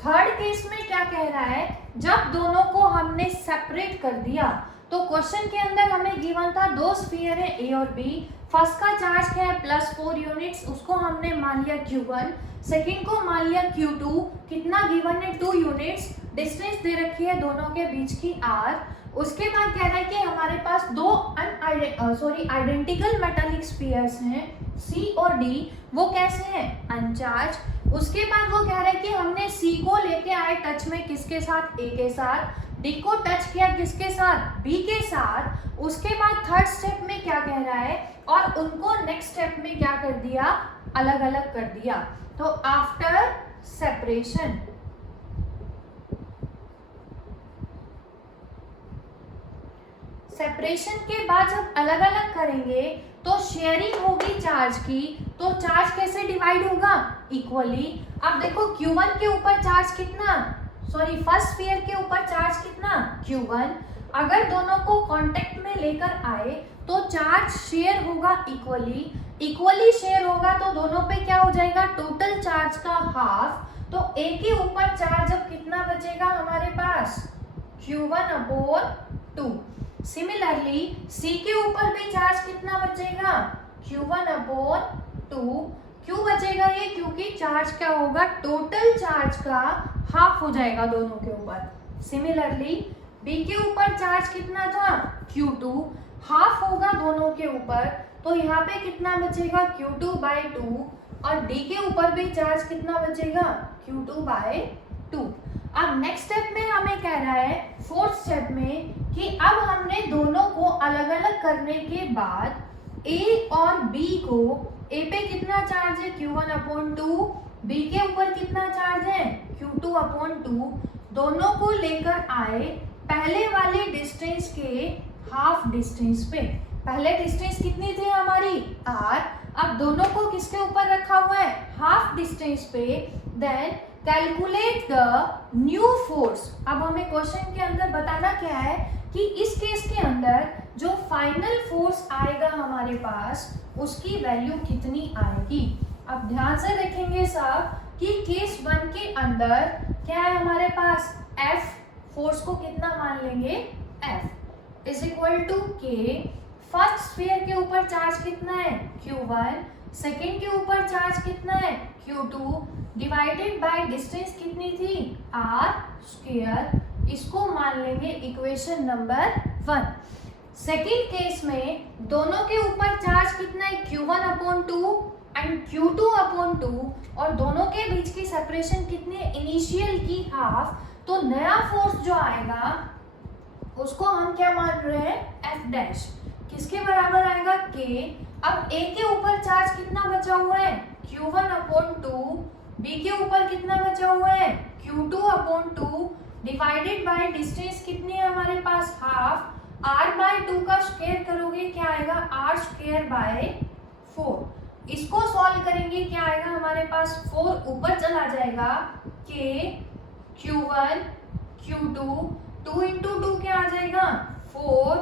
थर्ड केस में क्या कह रहा है, जब दोनों को हमने सेपरेट कर दिया। तो क्वेश्चन के अंदर हमें गिवन था दो स्फीयर है ए और बी, फर्स्ट का चार्ज क्या है +4 यूनिट्स, उसको हमने मान लिया Q1, सेकंड को मान लिया Q2, कितना गिवन है 2 यूनिट्स, डिस्टेंस दे रखी है दोनों के बीच की R। उसके बाद कह रहा है कि हमारे पास दो आइडेंटिकल मेटालिक स्फीयर्स हैं C और D, वो कैसे हैं, अनचार्ज। उसके बाद वो कह रहा है कि हमने C को लेके आए टच में किसके साथ, A के साथ, D को टच किया किसके साथ, B के साथ। उसके बाद थर्ड स्टेप में क्या कह रहा है, और उनको नेक्स्ट स्टेप में क्या कर दिया, अलग अलग कर दिया। तो आफ्टर सेपरेशन, सेपरेशन के बाद जब अलग अलग करेंगे तो शेयरिंग होगी चार्ज की, तो चार्ज कैसे डिवाइड होगा, इक्वली। अब देखो Q1 के ऊपर चार्ज कितना, फर्स्ट स्फीयर के ऊपर चार्ज कितना, Q1। अगर दोनों को कांटेक्ट में लेकर आए तो चार्ज शेयर होगा इक्वली, इक्वली शेयर होगा तो दोनों पे क्या हो जाएगा, टोटल चार्ज का हाफ। तो A के ऊपर चार्ज अब कितना बचेगा हमारे पास, Q1/2। सिमिलरली C के ऊपर भी चार्ज कितना बचेगा, Q1/2। क्यों बचेगा ये, क्योंकि चार्ज क्या होगा, टोटल चार्ज का हाफ हो जाएगा दोनों के ऊपर। सिमिलरली B के ऊपर चार्ज कितना था, Q2, हाफ होगा दोनों के ऊपर, तो यहाँ पे कितना बचेगा, Q2/2। और D के ऊपर भी चार्ज कितना बचेगा, Q2/2। अब नेक्स्ट स्टेप में हमें कह रहा है, फोर्थ स्टेप में, कि अब हमने दोनों को अलग अलग करने के बाद A और B को, A पे कितना चार्ज है, Q1/2, B के ऊपर कितना चार्ज है, Q2/2, दोनों को लेकर आए पहले वाले डिस्टेंस के हाफ डिस्टेंस पे। पहले डिस्टेंस कितनी थी हमारी, R, अब दोनों को किसके ऊपर रखा हुआ है, हाफ डिस्टेंस पे। Then calculate the new force. अब हमें क्वेश्चन के अंदर बताना क्या है कि इस केस के अंदर जो फाइनल फोर्स आएगा हमारे पास, उसकी वैल्यू कितनी आएगी। अब ध्यान से देखेंगे सब कि केस 1 के अंदर क्या है हमारे पास, F, फोर्स को कितना मान लेंगे, F is equal to K। First sphere के ऊपर चार्ज कितना है, Q1, सेकेंड के ऊपर चार्ज कितना है, Q2, डिवाइडेड बाय डिस्टेंस कितनी थी, R²। इसको मान लेंगे इक्वेशन नंबर 1। सेकेंड केस में दोनों के ऊपर चार्ज कितना है, Q1/2 एंड Q2/2, और दोनों के बीच की सेपरेशन कितनी है, इनिशियल की हाफ। तो नया फोर्स जो आएगा उसको हम क्या मान रहे हैं, F', किसके बराबर आएगा, K। अब A के ऊपर चार्ज कितना बचा हुआ है, Q1/2, B के ऊपर कितना बचा हुआ है, Q2/2, डिवाइडेड बाय डिस्टेंस कितनी है हमारे पास, हाफ। R/2 का स्क्वायर करोगे क्या आएगा, R²/4। इसको सॉल्व करेंगे क्या आएगा हमारे पास, 4 ऊपर चला जाएगा, K, Q1, Q2, 2 × 2 क्या आ जाएगा, 4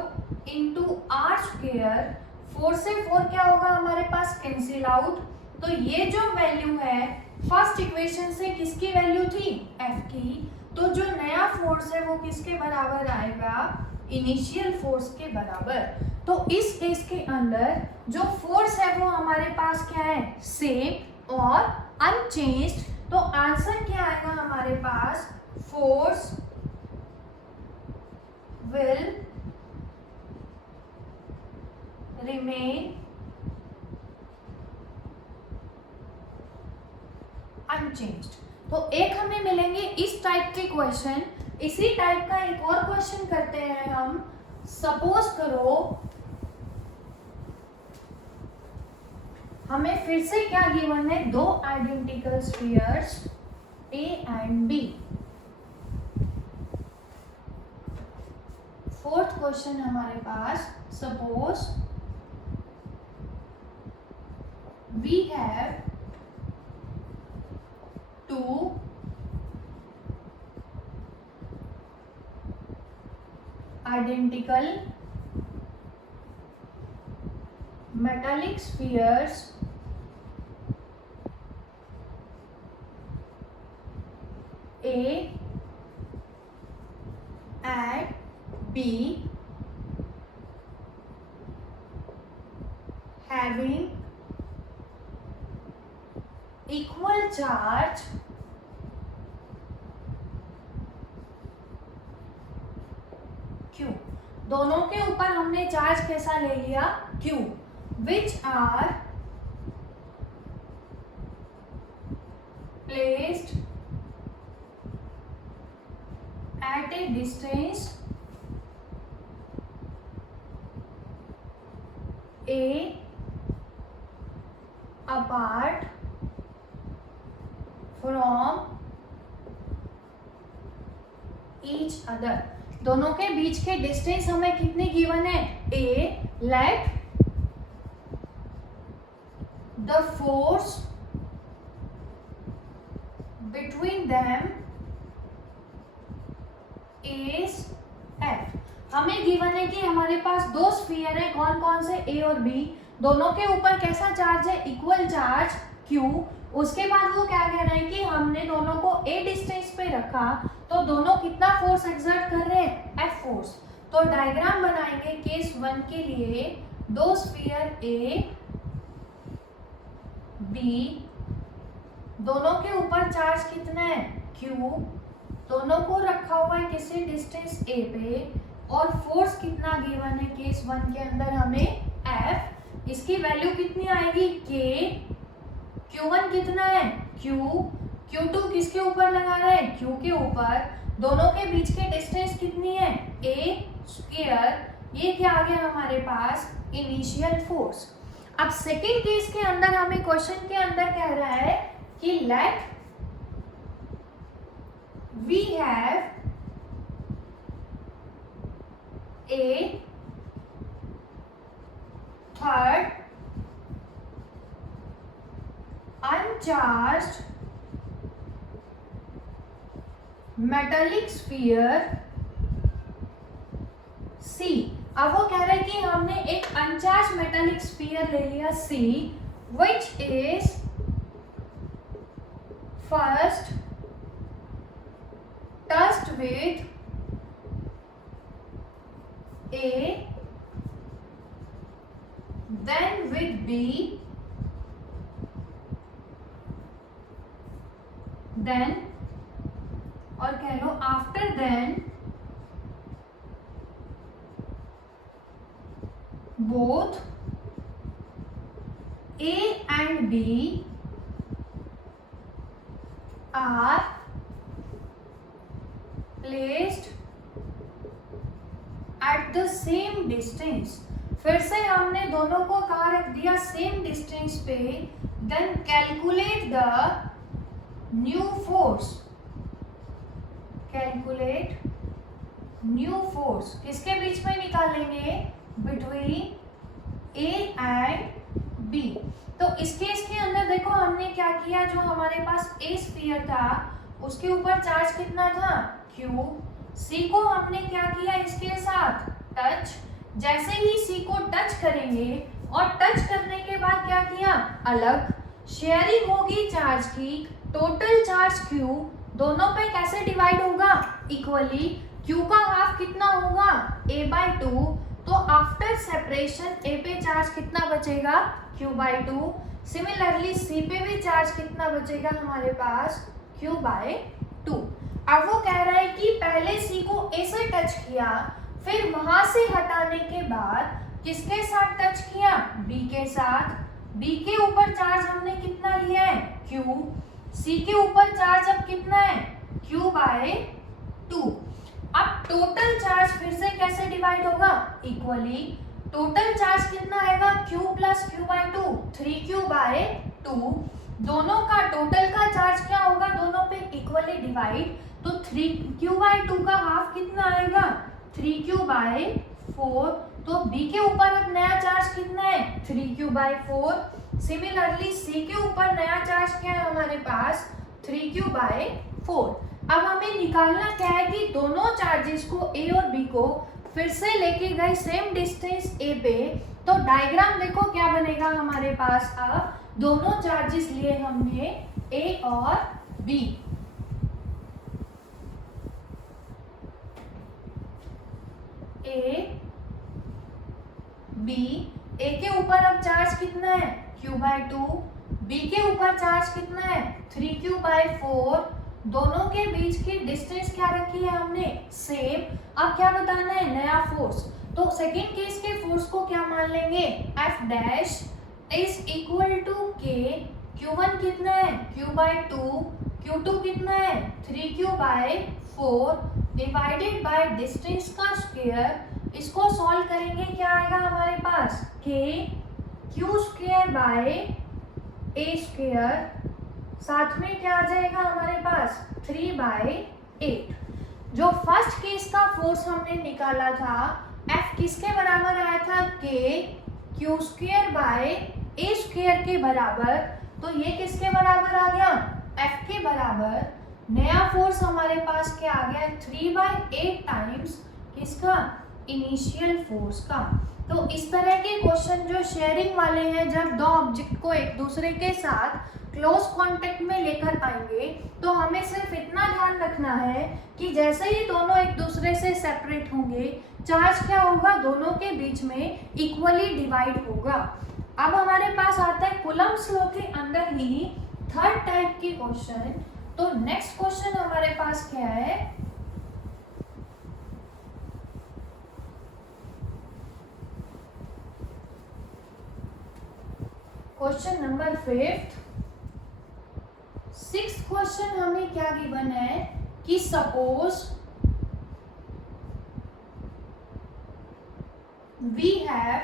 × R²। 4 से 4 क्या होगा हमारे पास, कैंसिल आउट। तो ये जो वैल्यू है फर्स्ट इक्वेशन से किसकी वैल्यू थी, F की। तो जो नया फोर्स है वो किसके बराबर आएगा, इनिशियल फोर्स के बराबर। तो इस केस के अंदर जो फोर्स है वो हमारे पास क्या है, सेम और अनचेंज्ड। तो आंसर क्या आएगा हमारे पास, फोर्स विल रिमेन अनचेंज्ड। तो एक हमें मिलेंगे इस टाइप के क्वेश्चन इसी टाइप का एक और क्वेश्चन करते हैं हम। सपोज करो हमें फिर से क्या गिवन है, दो identical spheres A and B. Fourth question हमारे पास, suppose we have two identical metallic spheres A and B having equal charge Q। दोनों के ऊपर हमने चार्ज कैसा ले लिया, Q, which are placed at a distance A apart from each other। दोनों के बीच के डिस्टेंस हमें कितनी गिवन है, A, let the force between them is F। हमें गिवन है कि हमारे पास दो स्फीयर है, कौन कौन से, A और B, दोनों के ऊपर कैसा चार्ज है, इक्वल चार्ज Q। उसके बाद वो क्या कह रहे हैं कि हमने दोनों को A डिस्टेंस पे रखा तो दोनों कितना फोर्स एक्सर्ट कर रहे हैं, F फोर्स। तो डायग्राम बनाएंगे केस 1 के लिए, दो स्फीयर A B, दोनों के ऊपर चार्ज कितना है, Q, दोनों को रखा हुआ है किसी डिस्टेंस A पे, और फोर्स कितना गिवन है केस 1 के अंदर हमें, F। इसकी वैल्यू कितनी आएगी, K, Q1 कितना है, Q, Q2 किसके ऊपर लगा रहे हैं, Q के ऊपर, दोनों के बीच के डिस्टेंस कितनी है, A स्क्वायर। ये क्या आ गया हमारे पास, इनिशियल फोर्स। अब सेकेंड केस के अंदर हमें क्वेश्चन के अंदर कह रहा है कि let we have a third uncharged metallic sphere C। अब वो कह रहे हैं कि हमने एक अनचार्ज मेटालिक स्फीयर ले लिया C, which is first touched with A, then with B, then और कह लो after then both A and B are placed at the same distance। फिर से हमने दोनों को कहाँ रख दिया, सेम डिस्टेंस पे। Then calculate the new force, calculate new force किसके बीच में निकालेंगे, बिटवीन ए एंड बी। तो इस केस के अंदर देखो हमने क्या किया, जो हमारे पास ए स्फीयर था उसके ऊपर चार्ज कितना था, Q। सी को हमने क्या किया इसके साथ, टच। जैसे ही सी को टच करेंगे और टच करने के बाद क्या किया, अलग शेयरिंग होगी चार्ज की, टोटल चार्ज Q दोनों पे कैसे डिवाइड होगा, इक्वली। Q का हाफ कितना होगा, A/2। तो आफ्टर सेपरेशन A पे चार्ज कितना बचेगा, Q/2। सिमिलरली C पे भी चार्ज कितना बचेगा हमारे पास, Q/2। अब वो कह रहा है कि पहले C को A से टच किया, फिर वहां से हटाने के बाद किसके साथ टच किया, B के साथ। B के ऊपर चार्ज हमने कितना लिया है, Q। C के ऊपर चार्ज अब कितना है, Q/2। अब टोटल चार्ज फिर से कैसे डिवाइड होगा, इक्वली। टोटल चार्ज कितना आएगा, q plus Q by two, 3q by 2। दोनों का टोटल का चार्ज क्या होगा, दोनों पे इक्वली डिवाइड, तो 3q बाय 2 का हाफ कितना आएगा, 3q बाय 4। तो b के ऊपर अब नया चार्ज कितना है, 3q बाय 4। सिमिलरली c के ऊपर नया चार्ज क्या है हमारे पास, 3q बाय 4। अब हमें निकालना क्या है कि दोनों चार्जेस को a और b को फिर से लेके गए सेम डिस्टेंस a पे, तो डायग्राम देखो क्या बनेगा हमारे पास। अब दोनों चार्जेस लिए हमने a और b, a b, a के ऊपर अब चार्ज कितना है, q बाय 2, b के ऊपर चार्ज कितना है, 3q बाय 4। दोनों के बीच की डिस्टेंस क्या रखी है हमने, सेम। अब क्या बताना है, नया फोर्स। तो सेकेंड केस के फोर्स को क्या मान लेंगे, F dash is equal to K। Q1 कितना है, Q बाय 2, Q2 कितना है, 3Q by 4 divided by distance का स्क्वायर। इसको सॉल्व करेंगे क्या आएगा हमारे पास, K Q square by A square, साथ में क्या आ जाएगा हमारे पास, 3 बाय 8। जो फर्स्ट केस का फोर्स हमने निकाला था, F किसके बराबर आया था, K Q square by A square के बराबर। तो ये किसके बराबर आ गया, F के बराबर। नया फोर्स हमारे पास क्या आ गया, 3 बाय 8 टाइम्स किसका, इनिशियल फोर्स का। तो इस तरह के क्वेश्चन जो शेयरिंग वाले हैं, जब दो ऑब्जेक्ट को एक दूसरे के साथ क्लोज कांटेक्ट में लेकर आएंगे, तो हमें सिर्फ इतना ध्यान रखना है कि जैसे ही दोनों एक दूसरे से सेपरेट होंगे, चार्ज क्या होगा, दोनों के बीच में इक्वली डिवाइड होगा। अब हमारे पास आता है कूलम्ब्स लॉ के अंदर ही थर्ड टाइप की क्वेश्चन। तो नेक्स्ट क्वेश्चन हमारे पास क्या है, क्वेश्चन नंबर 5। 6th क्वेश्चन हमें क्या गिवन है कि suppose we have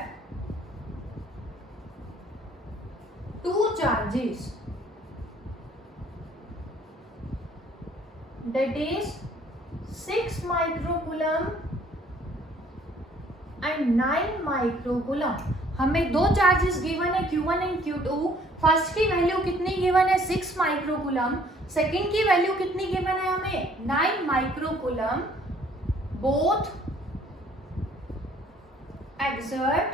two charges, that is 6 microcoulomb and 9 microcoulomb। हमें दो चार्जेस गिवन है Q1 एंड Q2। फर्स्ट की वैल्यू कितनी गिवन है, 6 माइक्रोकूलम। सेकेंड की वैल्यू कितनी गिवन है हमें, 9 microcoulomb. Both exert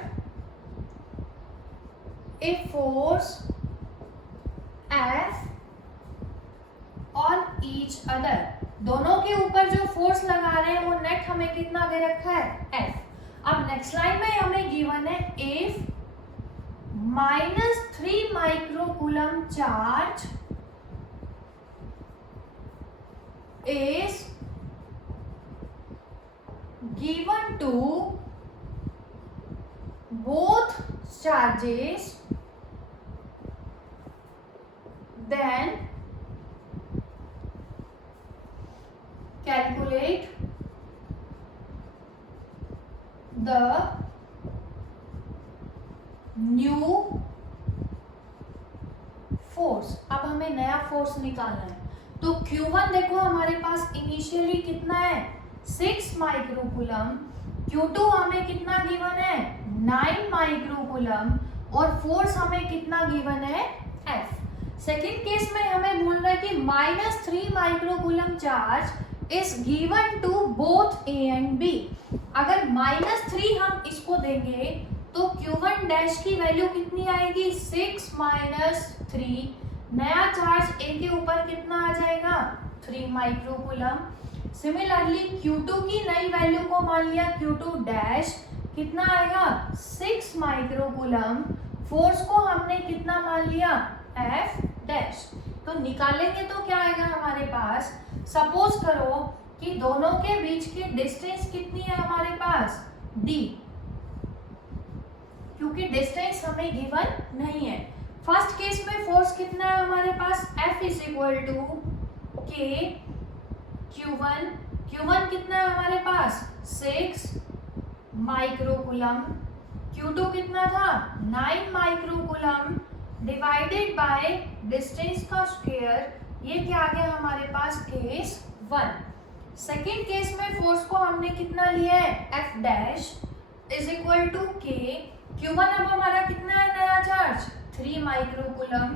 a force F on each other। दोनों के ऊपर जो फोर्स लगा रहे हैं वो नेट हमें कितना दे रखा है, F। अब नेक्स्ट लाइन में हमें गिवन है if -3 microcoulomb charge is given to both charges, then calculate the new force. अब हमें नया फोर्स निकालना है। तो Q1 देखो हमारे पास इनिशियली कितना है, 6 माइक्रोकूलम। Q2 हमें कितना गिवन है, 9 माइक्रोकूलम। और फोर्स हमें कितना गिवन है, F। सेकेंड केस में हमें बोल रहा है कि -3 microcoulomb charge is given to both A and B। अगर -3 हम इसको देंगे तो Q1 डैश की वैल्यू कितनी आएगी, 6 - 3। नया चार्ज A के ऊपर कितना आ जाएगा, 3 माइक्रोकूलम। सिमिलरली Q2 की नई वैल्यू को मान लिया Q2 डैश, कितना आएगा, 6 माइक्रोकूलम। फोर्स को हमने कितना मान लिया, F डैश। तो निकालेंगे तो क्या आएगा हमारे पास, सपोज करो कि दोनों के बीच की डिस्टेंस कितनी है हमारे पास, D, क्योंकि डिस्टेंस हमें गिवन नहीं है। फर्स्ट केस में फोर्स कितना है हमारे पास, F is equal to K Q1 Q1 कितना है हमारे पास 6 माइक्रोकूलम, Q2 कितना था 9 माइक्रोकूलम डिवाइडेड बाय डिस्टेंस का स्क्वायर, ये क्या आ गया हमारे पास केस 1। सेकेंड केस में फोर्स को हमने कितना लिया है F dash is equal to K, Q1 अब हमारा कितना है नया चार्ज 3 माइक्रोकूलम,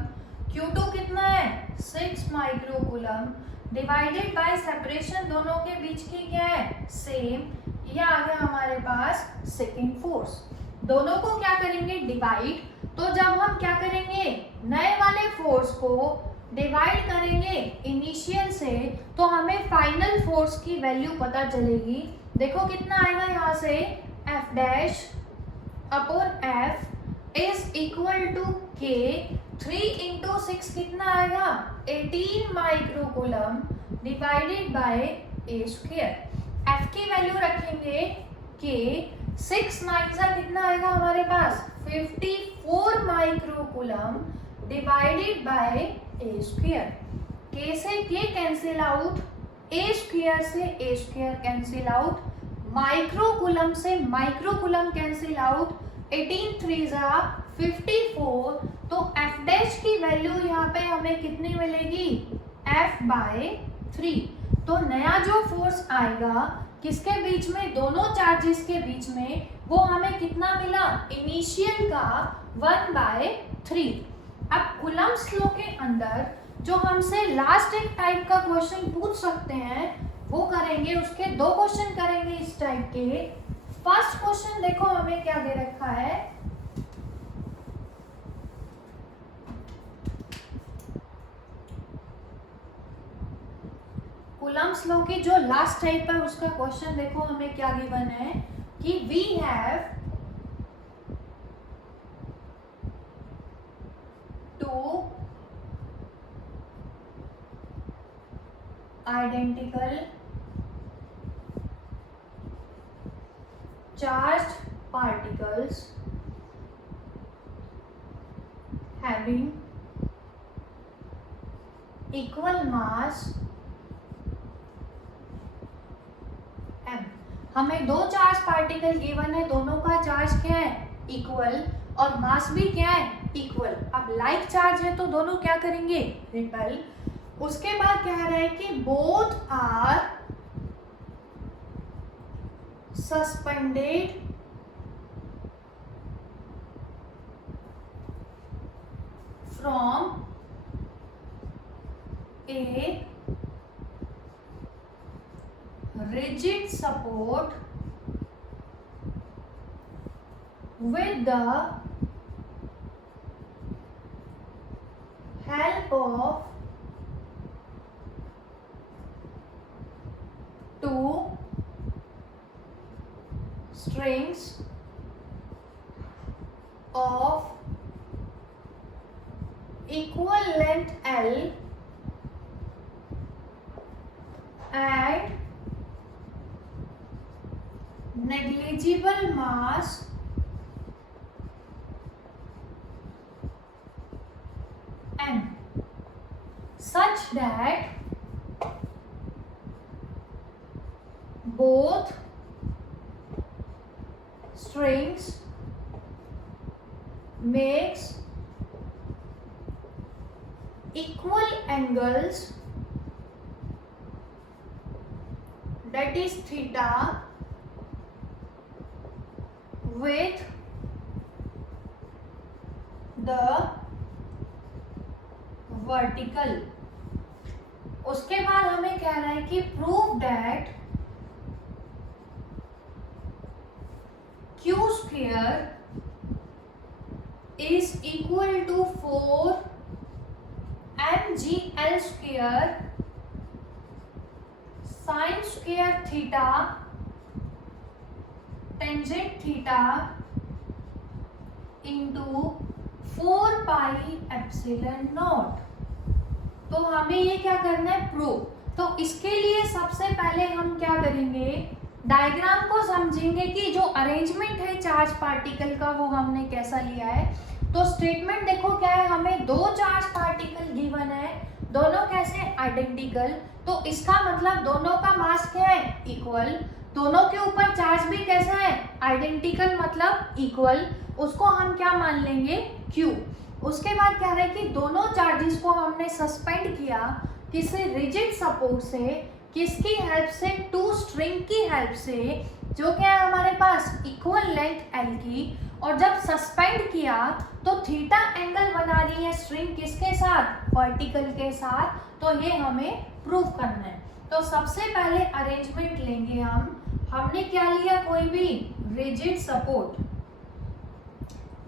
Q2 कितना है 6 माइक्रोकूलम डिवाइडेड बाय सेपरेशन दोनों के बीच की क्या है सेम, ये आ गया हमारे पास सेकेंड फोर्स। दोनों को क्या करेंगे डिवाइड, तो जब हम क्या करेंगे नए वाले फोर्स को डिवाइड करेंगे इनिशियल से तो हमें फाइनल फोर्स की वैल्यू पता चलेगी। देखो कितना आएगा यहाँ से F dash upon F is equal to K, 3 into 6 कितना आएगा 18 microcoulomb divided by A square. F की वैल्यू रखेंगे K, 6 9 सा कितना आएगा हमारे पास 54 microcoulomb divided by A square. K से K cancel out, A square से A square cancel out, microcoulomb से माइक्रोकूलम कैंसिल आउट, 18 3 जा 54, तो F डैश की वैल्यू यहाँ पे हमें कितनी मिलेगी F बाय 3। तो नया जो फोर्स आएगा किसके बीच में दोनों चार्जेस के बीच में, वो हमें कितना मिला इनिशियल का 1 बाय 3। अब कूलम्ब्स लॉ के अंदर जो हमसे लास्ट एक टाइप का क्वेश्चन पूछ सकते हैं वो करेंगे, उसके दो क्वेश्चन करेंगे इस टाइप के। फर्स्ट क्वेश्चन देखो हमें क्या दे रखा है, कूलम्ब्स लॉ की जो लास्ट टाइप है उसका क्वेश्चन देखो हमें क्या गिवन है कि we have two identical charged particles having equal mass m। हमें दो चार्ज पार्टिकल गिवन है, दोनों का चार्ज क्या है इक्वल और मास भी क्या है इक्वल। अब लाइक चार्ज है तो दोनों क्या करेंगे रिपल। उसके बाद कह रहा है कि both are suspended from a rigid support with the help of two strings of equal length L and negligible mass M, such that both strings makes equal angles, that is theta, with the vertical। उसके बाद हमें कह रहा है कि prove that Q square is equal to 4 mgl square sin square theta tangent theta into 4 pi epsilon naught। तो हमें ये क्या करना है प्रूव। तो इसके लिए सबसे पहले हम क्या करेंगे डायग्राम को समझेंगे कि जो अरेंजमेंट है चार्ज पार्टिकल का वो हमने कैसा लिया है। तो स्टेटमेंट देखो क्या है, हमें दो चार्ज पार्टिकल गिवन है, दोनों कैसे आइडेंटिकल, तो इसका मतलब दोनों का मास क्या है इक्वल, दोनों के ऊपर चार्ज भी कैसा है आइडेंटिकल मतलब इक्वल, उसको हम क्या मान लेंगे Q। उसके बाद क्या है कि दोनों चार्जेस को हमने सस्पेंड किया किसी रिजिड सपोर्ट से, किसकी हेल्प से, टू स्ट्रिंग की हेल्प से, जो क्या है हमारे पास इक्वल लेंथ L की, और जब सस्पेंड किया तो थीटा एंगल बना रही है स्ट्रिंग किसके साथ वर्टिकल के साथ, तो ये हमें प्रूव करना है। तो सबसे पहले अरेंजमेंट लेंगे हमने क्या लिया, कोई भी रिजिड सपोर्ट,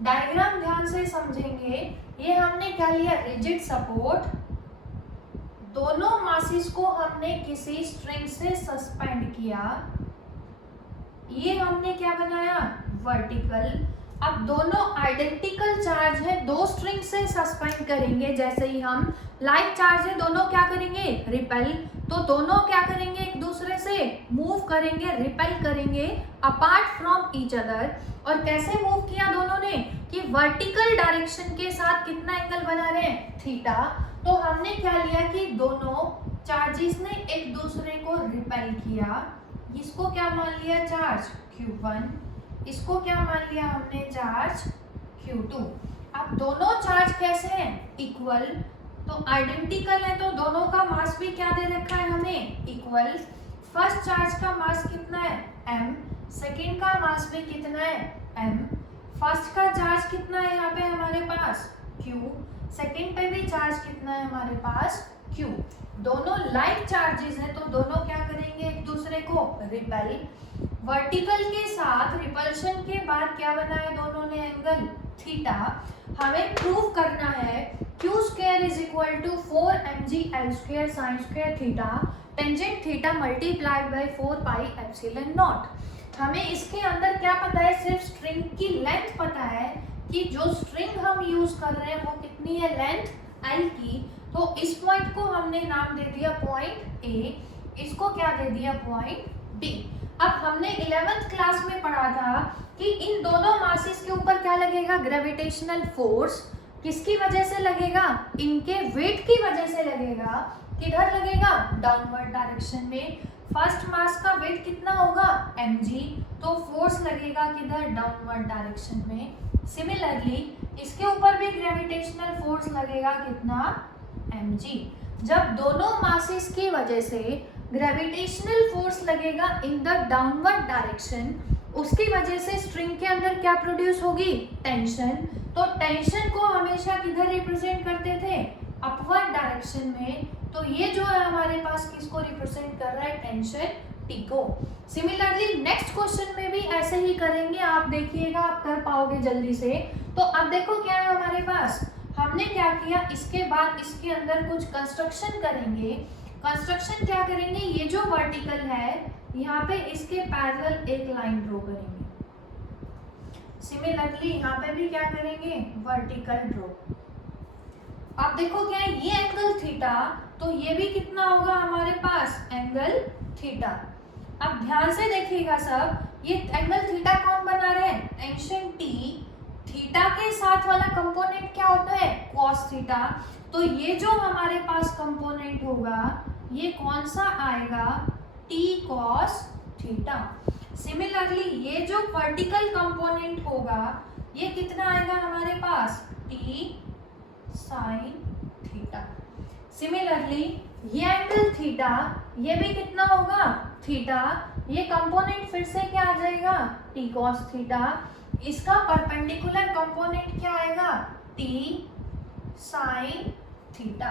डायग्राम ध्यान से समझेंगे, ये हमने क्या लिया रिजिड सपोर्ट, दोनों मासेस को हमने किसी स्ट्रिंग से सस्पेंड किया, ये हमने क्या बनाया वर्टिकल। अब दोनों आइडेंटिकल चार्ज है, दो स्ट्रिंग से सस्पेंड करेंगे, जैसे ही हम लाइक चार्ज है दोनों क्या करेंगे रिपेल, तो दोनों क्या करेंगे एक दूसरे से मूव करेंगे, रिपेल करेंगे अपार्ट फ्रॉम ईच अदर। और कैसे मूव किया दोनों ने कि वर्टिकल डायरेक्शन के साथ कितना एंगल बना रहे हैं थीटा। तो हमने क्या लिया कि दोनों चार्जेस ने एक दूसरे को रिपेल किया, इसको क्या मान लिया चार्ज Q1, इसको क्या मान लिया हमने चार्ज Q2। अब दोनों चार्ज कैसे हैं इक्वल, तो आइडेंटिकल है, तो दोनों का मास भी क्या दे रखा है हमें इक्वल। फर्स्ट चार्ज का मास कितना है m, सेकेंड का मास भी कितना है m। फर्स्ट का चार्ज कितना है यहाँ पे हमारे पास q, सेकेंड पे भी चार्ज कितना है हमारे पास q। दोनों लाइक चार्जेस हैं तो दोनों क्या करेंगे एक दूसरे को रिपेल। वर्टिकल के साथ रिपल्शन के बाद क्या बना है दोनों ने एंगल थीटा। हमें प्रूव करना है q square is equal to 4mg l square sine square theta tangent theta multiplied by 4 pi epsilon naught. हमें इसके अंदर क्या पता है, सिर्फ स्ट्रिंग की लेंथ पता है कि जो स्ट्रिंग हम यूज कर रहे हैं वो कितनी है लेंथ l की। तो इस पॉइंट को हमने नाम दे दिया पॉइंट A, इसको क्या दे दिया पॉइंट B। अब हमने 11th क्लास में पढ़ा था कि इन दोनों मासेस के ऊपर क्या लगेगा ग्रेविटेशनल फोर्स, किसकी वजह से लगेगा इनके वेट की वजह से लगेगा। किधर लगेगा डाउनवर्ड डायरेक्शन में। फर्स्ट मास का वेट कितना होगा mg, तो फोर्स लगेगा किधर डाउनवर्ड डायरेक्शन में। सिमिलरली इसके ऊपर भी ग्रेविटेशनल फोर्स लगेगा कितना mg। जब दोनों मासेस की वजह से ग्रेविटेशनल फोर्स लगेगा इन द डाउनवर्ड डायरेक्शन, उसकी वजह से स्ट्रिंग के अंदर क्या प्रोड्यूस होगी टेंशन। तो टेंशन को हमेशा किधर रिप्रेजेंट करते थे अपवर्ड डायरेक्शन में। तो ये जो है हमारे पास किसको रिप्रेजेंट कर रहा है टेंशन T को। सिमिलरली नेक्स्ट क्वेश्चन में भी ऐसे ही करेंगे, आप देखिएगा आप कर पाओगे जल्दी से। तो अब देखो क्या है हमारे पास, हमने क्या किया इसके बाद इसके अंदर कुछ कंस्ट्रक्शन करेंगे। कंस्ट्रक्शन क्या करेंगे, ये जो वर्टिकल है यहाँ पे इसके पैरेलल एक लाइन ड्रॉ करेंगे। सिमिलरली यहाँ पे भी क्या करेंगे वर्टिकल ड्रॉ। अब देखो क्या है ये एंगल थीटा, तो ये भी कितना होगा हमारे पास एंगल थीटा। अब ध्यान से देखिएगा सब, ये एंगल थीटा कौन बना रहे हैं टेंशन T, थीटा के साथ वाला कंपोनेंट क्या होता है कॉस थीटा। तो ये जो हमारे पास कंपोनेंट होगा ये कौन सा आएगा T कॉस थीटा। सिमिलरली ये जो वर्टिकल कंपोनेंट होगा ये कितना आएगा हमारे पास T साइन थीटा। सिमिलरली ये एंगल थीटा ये भी कितना होगा थीटा, ये कंपोनेंट फिर से क्या आ जाएगा T cos थीटा। इसका परपेंडिकुलर कंपोनेंट क्या आएगा T साइन थीटा।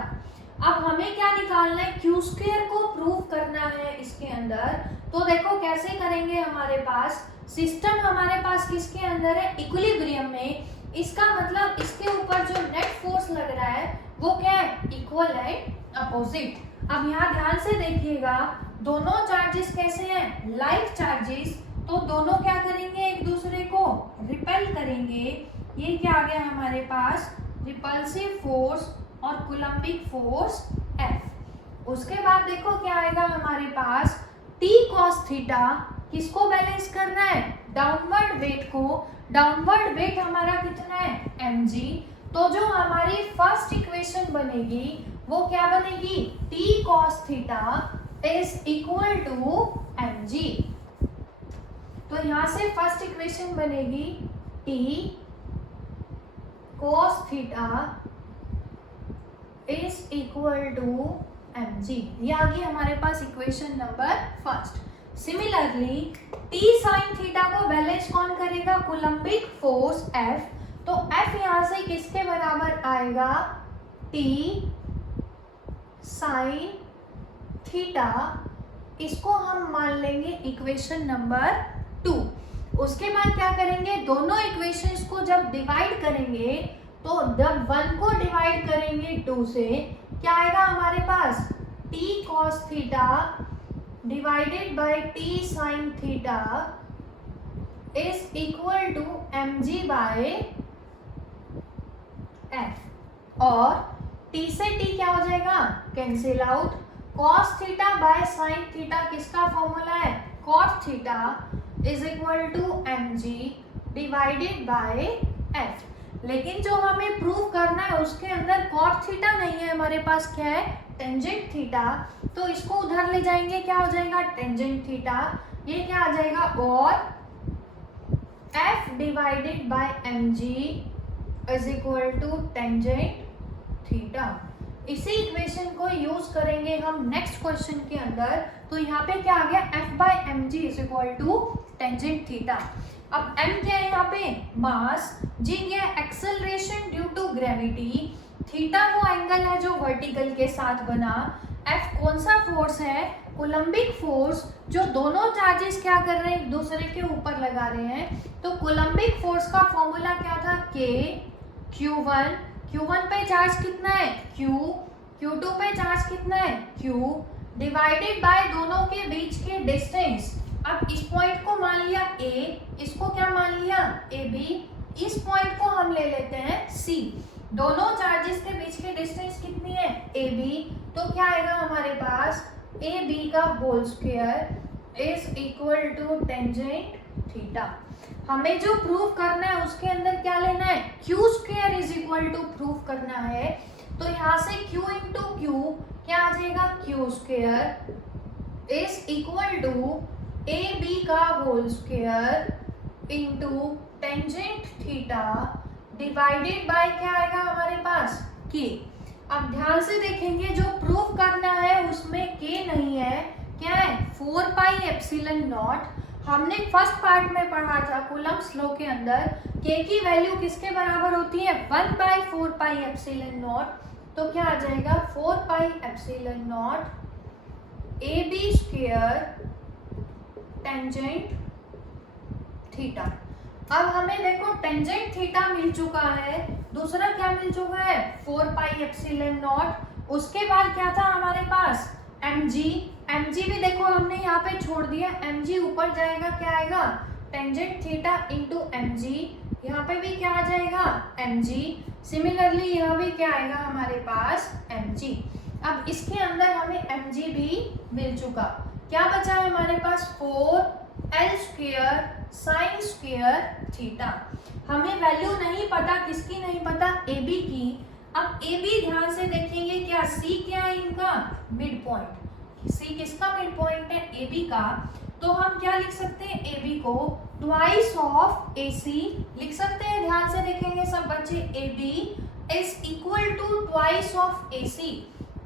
अब हमें क्या निकालना है क्यू स्क्वायर को प्रूव करना है इसके अंदर। तो देखो कैसे करेंगे, हमारे पास सिस्टम हमारे पास किसके अंदर है इक्विलिब्रियम में। इसका मतलब इसके ऊपर जो नेट फोर्स लग रहा है वो क्या है इक्वल है अपोजिट। अब यहाँ ध्यान से देखिएगा दोनों चार्जेस कैसे हैं लाइक चार्जेस, तो दोनों क्या करेंगे एक दूसरे को रिपेल करेंगे। ये क्या आ गया हमारे पास रिपल्सिव फोर्स और कूलम्बिक फोर्स F। उसके बाद देखो क्या आएगा हमारे पास T cos थीटा, किसको बैलेंस करना है डाउनवर्ड वेट को। डाउनवर्ड वेट हमारा कितना है mg। तो जो हमारी फर्स्ट इक्वेशन बनेगी वो क्या बनेगी, T cos theta is equal to mg। तो यहां से फर्स्ट इक्वेशन बनेगी T cos theta is equal to mg। ये आ गई हमारे पास equation number first. Similarly T sine theta को बैलेंस कौन करेगा, कोलम्बिक फोर्स F। तो F यहां से किसके बराबर आएगा, टी साइन थीटा। इसको हम मान लेंगे इक्वेशन नंबर 2। उसके बाद क्या करेंगे, दोनों इक्वेशंस को जब डिवाइड करेंगे तो जब 1 को डिवाइड करेंगे 2 से, क्या आएगा हमारे पास, T cos theta divided by T sine theta is equal to mg by f। और t से t क्या हो जाएगा, cancel out. cos theta by sine theta किसका फॉर्मूला है, cos theta is equal to mg divided by f। लेकिन जो हमें प्रूव करना है उसके अंदर cos थीटा नहीं है, हमारे पास क्या है, टेंजेंट थीटा। तो इसको उधर ले जाएंगे, क्या हो जाएगा, टेंजेंट थीटा। ये क्या आ जाएगा, और f divided by mg is equal to tangent theta. इसी इक्वेशन को यूज करेंगे हम नेक्स्ट क्वेश्चन के अंदर। तो यहाँ पे क्या आ गया, f by mg is equal to tangent theta. अब m क्या है यहाँ पे, मास, g ये acceleration due to gravity, theta वो एंगल है जो वर्टिकल के साथ बना, f कौन सा फोर्स है, कोलम्बिक फोर्स, जो दोनों चार्जेस क्या कर रहे हैं, एक दूसरे के ऊपर लगा रहे हैं। तो कोलम्बिक फोर्स का फॉर्मूला क्या था, k q1, q1 पे चार्ज कितना है, q, q2 पे चार्ज कितना है, q, डिवाइडेड बाय दोनों के बीच के डिस्टेंस। अब इस पॉइंट को मान लिया a, इसको क्या मान लिया, ab, इस पॉइंट को हम ले लेते हैं c। दोनों चार्जेस के बीच की डिस्टेंस कितनी है, ab। तो क्या आएगा हमारे पास, ab का whole square is equal to tangent theta. हमें जो प्रूव करना है उसके अंदर क्या लेना है, q square is equal to prove करना है। तो यहाँ से q इंटू क्यू क्या आ जाएगा, q square is equal to ab का whole square into tangent theta divided by क्या आएगा हमारे पास, k। अब ध्यान से देखेंगे, जो प्रूफ करना है उसमें k नहीं है, क्या है, 4 पाई एप्सिलॉन नॉट। हमने फर्स्ट पार्ट में पढ़ा था कूलम्ब्स लॉ के अंदर, k की वैल्यू किसके बराबर होती है, 1/4 पाई एप्सिलॉन नॉट। तो क्या आ जाएगा, 4 pi epsilon not ab square tangent theta. अब हमें देखो टेंजेंट थीटा मिल चुका है, दूसरा क्या मिल चुका है, 4 पाई एप्सिलॉन नॉट। उसके बाद क्या था हमारे पास, mg, mg भी देखो हमने यहाँ पे छोड़ दिया, mg ऊपर जाएगा, क्या आएगा, टेंजेंट थीटा इंटू mg। यहाँ पे भी क्या आ जाएगा, mg। सिमिलरली यहाँ भी क्या आएगा हमारे पास, mg। अब इसके अंदर हमें mg भी मिल चुका, क्या बचा है हमारे पास, 4l square sine square theta. हमें वैल्यू नहीं पता, किसकी नहीं पता, ab की। अब ab ध्यान से देखेंगे, क्या c क्या है इनका, मिड पॉइंट। c किसका मिड पॉइंट है, ab का। तो हम क्या लिख सकते हैं, ab को ट्वाइस ऑफ ac लिख सकते हैं। ध्यान से देखेंगे सब बच्चे, ab is equal to twice of ac।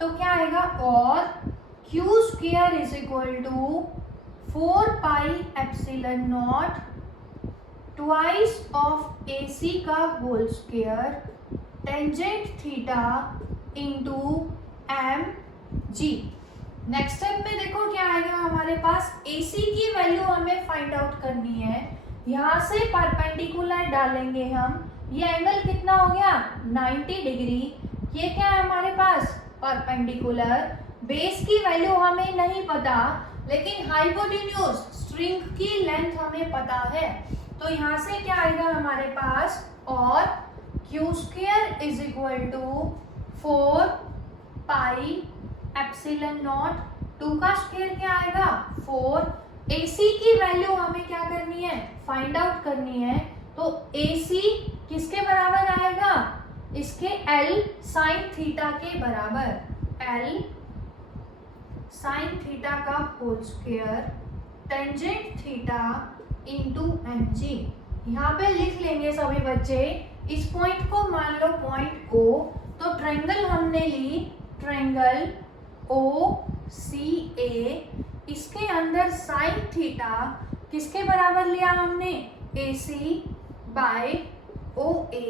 तो क्या आएगा, और q square is equal to 4 pi epsilon naught twice of AC का whole square tangent theta into mg। Next step में देखो क्या आएगा हमारे पास, AC की वैल्यू हमें फाइंड आउट करनी है। यहाँ से परपेंडिकुलर डालेंगे हम, ये एंगल कितना हो गया, 90 डिग्री। ये क्या है हमारे पास, परपेंडिकुलर। बेस की वैल्यू हमें नहीं पता, लेकिन हाइपोटेन्यूज स्ट्रिंग की लेंथ हमें पता है। तो यहाँ से क्या आएगा हमारे पास, और q square is equal to 4 pi epsilon naught, 2 का स्क्वायर क्या आएगा, 4। AC की वैल्यू हमें क्या करनी है, फाइंड आउट करनी है। तो AC किसके बराबर आएगा, इसके L साइन थीटा के बराबर। L साइन थीटा का whole square tangent theta into mg। यहाँ पे लिख लेंगे सभी बच्चे, इस पॉइंट को मान लो पॉइंट O, तो ट्रायंगल हमने ली, ट्रायंगल OCA, इसके अंदर साइन थीटा किसके बराबर लिया हमने, AC बाय OA।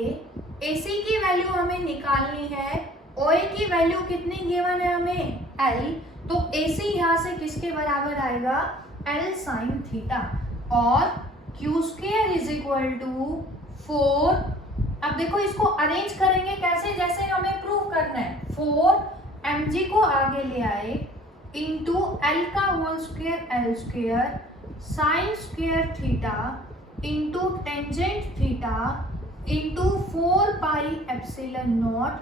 AC की वैल्यू हमें निकालनी है, OA की वैल्यू कितनी गिवन है हमें, L, तो AC यहाँ से किसके बराबर आएगा, L साइन थीटा, और Q square is equal to 4। अब देखो इसको अरेंज करेंगे कैसे, जैसे हमें प्रूव करना है, 4 mg को आगे ले आए इंटू L का whole square L square sine square theta into tangent theta into 4 pi epsilon naught.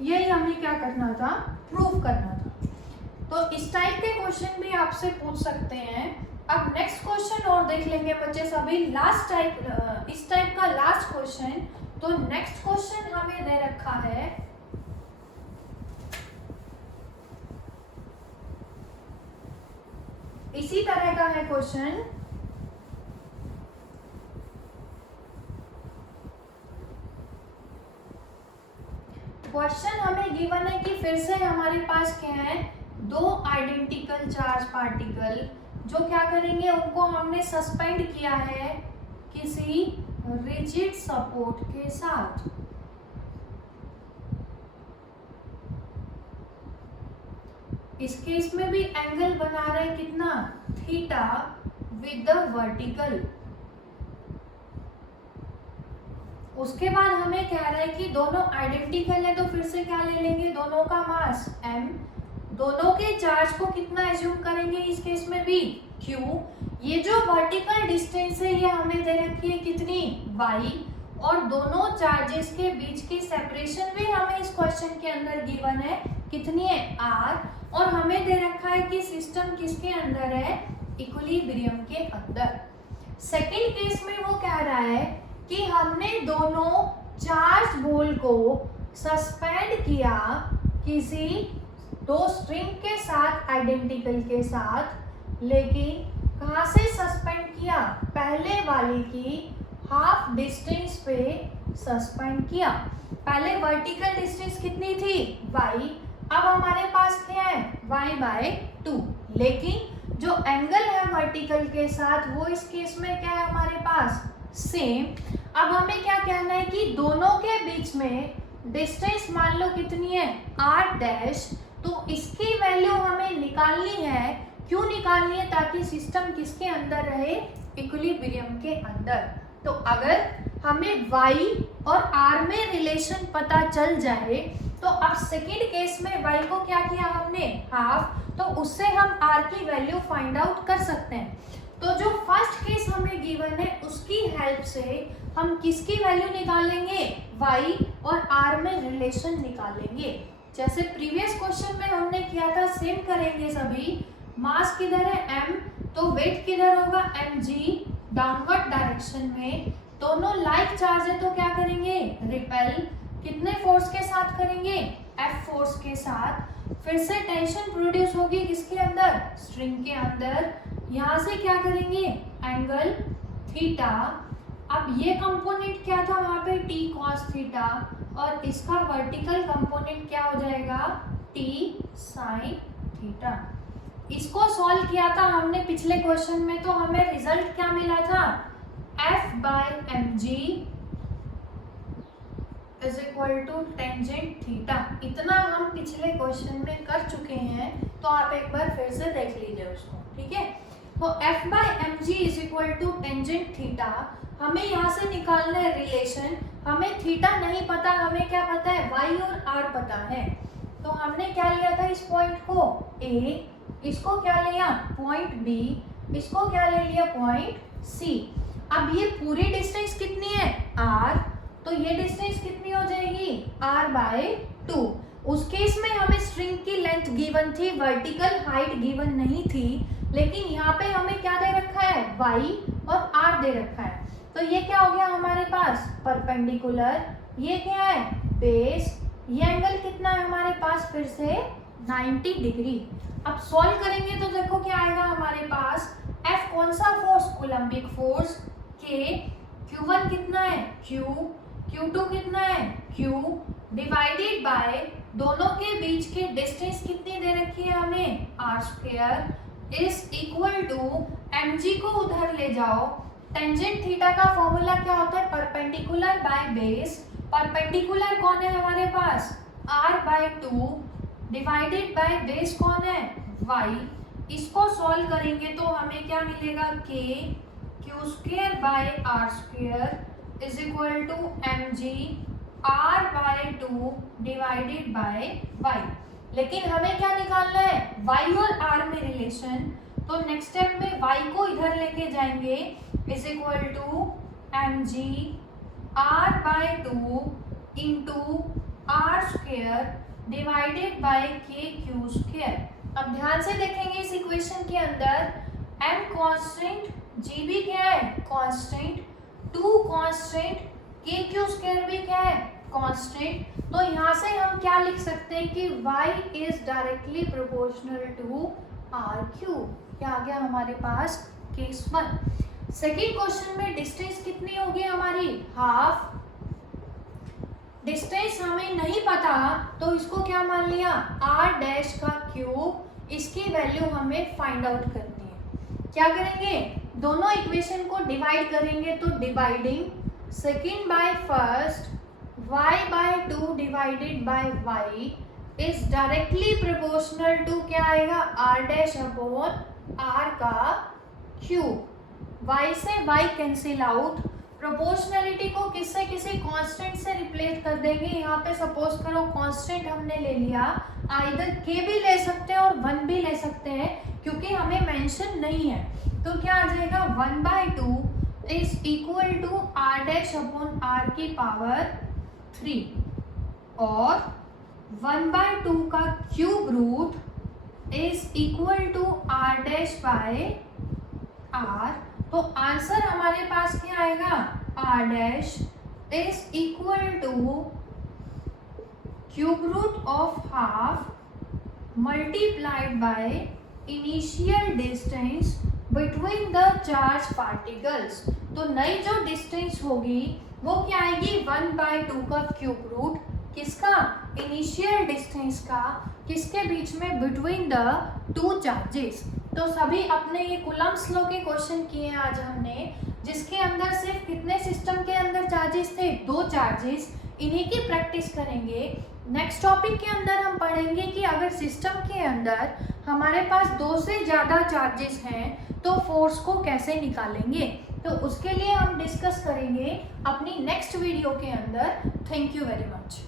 यही हमें क्या करना था, प्रूव करना था। तो इस टाइप के क्वेश्चन भी आपसे पूछ सकते हैं। अब नेक्स्ट क्वेश्चन और देख लेंगे बच्चे सभी, लास्ट टाइप, इस टाइप का लास्ट क्वेश्चन। तो नेक्स्ट क्वेश्चन हमें दे रखा है, इसी तरह का है क्वेश्चन। क्वेश्चन हमें गिवन है कि फिर से हमारे पास क्या है, दो आइडेंटिकल चार्ज पार्टिकल, जो क्या करेंगे, उनको हमने सस्पेंड किया है किसी रिजिड सपोर्ट के साथ। इस केस में भी एंगल बना रहे कितना, थीटा विद द वर्टिकल। उसके बाद हमें कह रहा है कि दोनों आइडेंटिकल है, तो फिर से क्या ले लेंगे, दोनों का मास m, दोनों के चार्ज को कितना एज्यूम करेंगे इस केस में भी, q। ये जो वर्टिकल डिस्टेंस है ये हमें दे रखी है कितनी, y, और दोनों चार्जेस के बीच की सेपरेशन भी हमें इस क्वेश्चन के अंदर गिवन है, कितनी है, r, और हमें दे रखा है कि सिस्टम किसके अंदर है, इक्विलिब्रियम के अंदर। सेकेंड केस में वो कह रहा है कि हमने दोनों चार्ज बॉल को सस्पेंड किया किसी दो स्ट्रिंग के साथ, आइडेंटिकल के साथ, लेकिन कहाँ से सस्पेंड किया, पहले वाली की हाफ डिस्टेंस पे सस्पेंड किया। पहले वर्टिकल डिस्टेंस कितनी थी, y, अब हमारे पास क्या है, y/2, लेकिन जो एंगल है वर्टिकल के साथ वो इस केस में क्या है हमारे पास, सेम। अब हमें क्या कहना है कि दोनों के बीच में डिस्टेंस मान लो कितनी है, r', तो इसकी वैल्यू हमें निकालनी है। क्यों निकालनी है, ताकि सिस्टम किसके अंदर रहे, इक्विलिब्रियम के अंदर। तो अगर हमें y और r में रिलेशन पता चल जाए, तो अब सेकेंड केस में y को क्या किया हमने, हाफ, तो उससे हम r की वैल्यू फाइंड आउट कर सकते हैं। तो जो फर्स्ट केस हमें गिवन है उसकी हेल्प से हम किसकी वैल्यू निकालेंगे, y और r में रिलेशन निकालेंगे। जैसे प्रीवियस क्वेश्चन में हमने किया था, सेम करेंगे सभी। मास किधर है, m, तो वेट किधर होगा, mg, डाउनवर्ड डायरेक्शन में। दोनों लाइक चार्ज है तो क्या करेंगे, रिपेल, कितने फोर्स के साथ करेंगे, F फोर्स के साथ। फिर से टेंशन प्रोड्यूस होगी किसके अंदर, स्ट्रिंग के अंदर। यहाँ से क्या करेंगे, एंगल थीटा। अब ये कंपोनेंट क्या था वहाँ पे, t cos थीटा, और इसका वर्टिकल कंपोनेंट क्या हो जाएगा, t sin थीटा। इसको सॉल्व किया था हमने पिछले क्वेश्चन में, तो हमें रिजल्ट क्या मिला था, F/mg is equal to tangent theta. इतना हम पिछले क्वेश्चन में कर चुके हैं, तो आप एक बार फिर से देख लीजिए उसको, ठीक है। तो F/mg is equal to tangent theta. हमें यहाँ से निकालना है रिलेशन। हमें थीटा नहीं पता, हमें क्या पता है, y और r पता है। तो हमने क्या लिया था, इस पॉइंट को A, इसको क्या लिया, पॉइंट B, इसको क्या ले लिया, पॉइंट C। अब ये पूरी डिस्टेंस कितनी है, r, तो ये डिस्टेंस कितनी हो जाएगी, r/2। उस केस में हमें स्ट्रिंग की लेंथ गिवन थी, वर्टिकल हाइट गिवन नहीं थी, लेकिन यहाँ पे हमें क्या दे रखा है, y और r दे रखा है। तो ये क्या हो गया हमारे पास, परपेंडिकुलर, ये क्या है, बेस, ये एंगल कितना है हमारे पास, फिर से 90 डिग्री। अब सॉल्व करेंगे तो देखो क्या आएगा हमारे पास, F कौन सा force, coulombic force, K, Q1 कितना है Q, Q2 कितना है Q, डिवाइडेड बाय दोनों के बीच के डिस्टेंस कितनी दे रखी है हमें, r square, is equal to mg को उधर ले जाओ, टेंजेंट थीटा का फॉर्मूला क्या होता है, परपेंडिकुलर बाय बेस, परपेंडिकुलर कौन है हमारे पास r/2 डिवाइडेड बाय बेस कौन है y। इसको सॉल्व करेंगे तो हमें क्या मिलेगा, k Q²/r² is equal to mg r/2 divided by y। लेकिन हमें क्या निकालना है, y और r में रिलेशन, तो नेक्स्ट स्टेप में y को इधर लेके जाएंगे, is equal to mg r/2 into r² divided by KQ²। अब ध्यान से देखेंगे इस इक्वेशन के अंदर m कांस्टेंट, g भी क्या है कांस्टेंट, 2 कांस्टेंट, KQ² भी क्या है कांस्टेंट। तो यहाँ से हम क्या लिख सकते हैं कि y is directly proportional to RQ। क्या आ गया हमारे पास, केस 1। सेकेंड क्वेश्चन में डिस्टेंस कितनी होगी हमारी, हाफ। डिस्टेंस हमें नहीं पता तो इसको क्या मान लिया, r' का क्यूब, इसकी वैल्यू हमें फाइंड आउट करनी है। क्या करेंगे, दोनों इक्वेशन को डिवाइड करेंगे, तो dividing second by first, y/2 divided by y is directly proportional to क्या आएगा, r' का क्यूब। y से y कैंसिल आउट, प्रोपोर्शनलिटी को किससे, किसी कांस्टेंट से रिप्लेस कर देंगे। यहाँ पे सपोज करो कांस्टेंट हमने ले लिया, आइदर k भी ले सकते हैं और 1 भी ले सकते हैं, क्योंकि हमें मेंशन नहीं है। तो क्या आ जाएगा, 1/2 इज इक्वल टू r' की पावर 3 और 1/2 का cube root is equal to r' तो आंसर हमारे पास क्या आएगा, r' is equal to cube root of half multiplied by initial distance between the charge particles. तो नई जो डिस्टेंस होगी वो क्या आएगी, 1/2 का क्यूब रूट, किसका, इनिशियल डिस्टेंस का, किसके बीच में, बिटवीन द 2 चार्जेस। तो सभी अपने ये कूलम्ब्स लॉ के क्वेश्चन किए हैं आज हमने, जिसके अंदर सिर्फ कितने सिस्टम के अंदर चार्जेस थे, 2 चार्जेस। इन्हीं की प्रैक्टिस करेंगे। नेक्स्ट टॉपिक के अंदर हम पढ़ेंगे कि अगर सिस्टम के अंदर हमारे पास 2 से ज़्यादा चार्जेस हैं तो फोर्स को कैसे निकालेंगे। तो उसके लिए हम डिस्कस करेंगे अपनी नेक्स्ट वीडियो के अंदर। Thank you very much.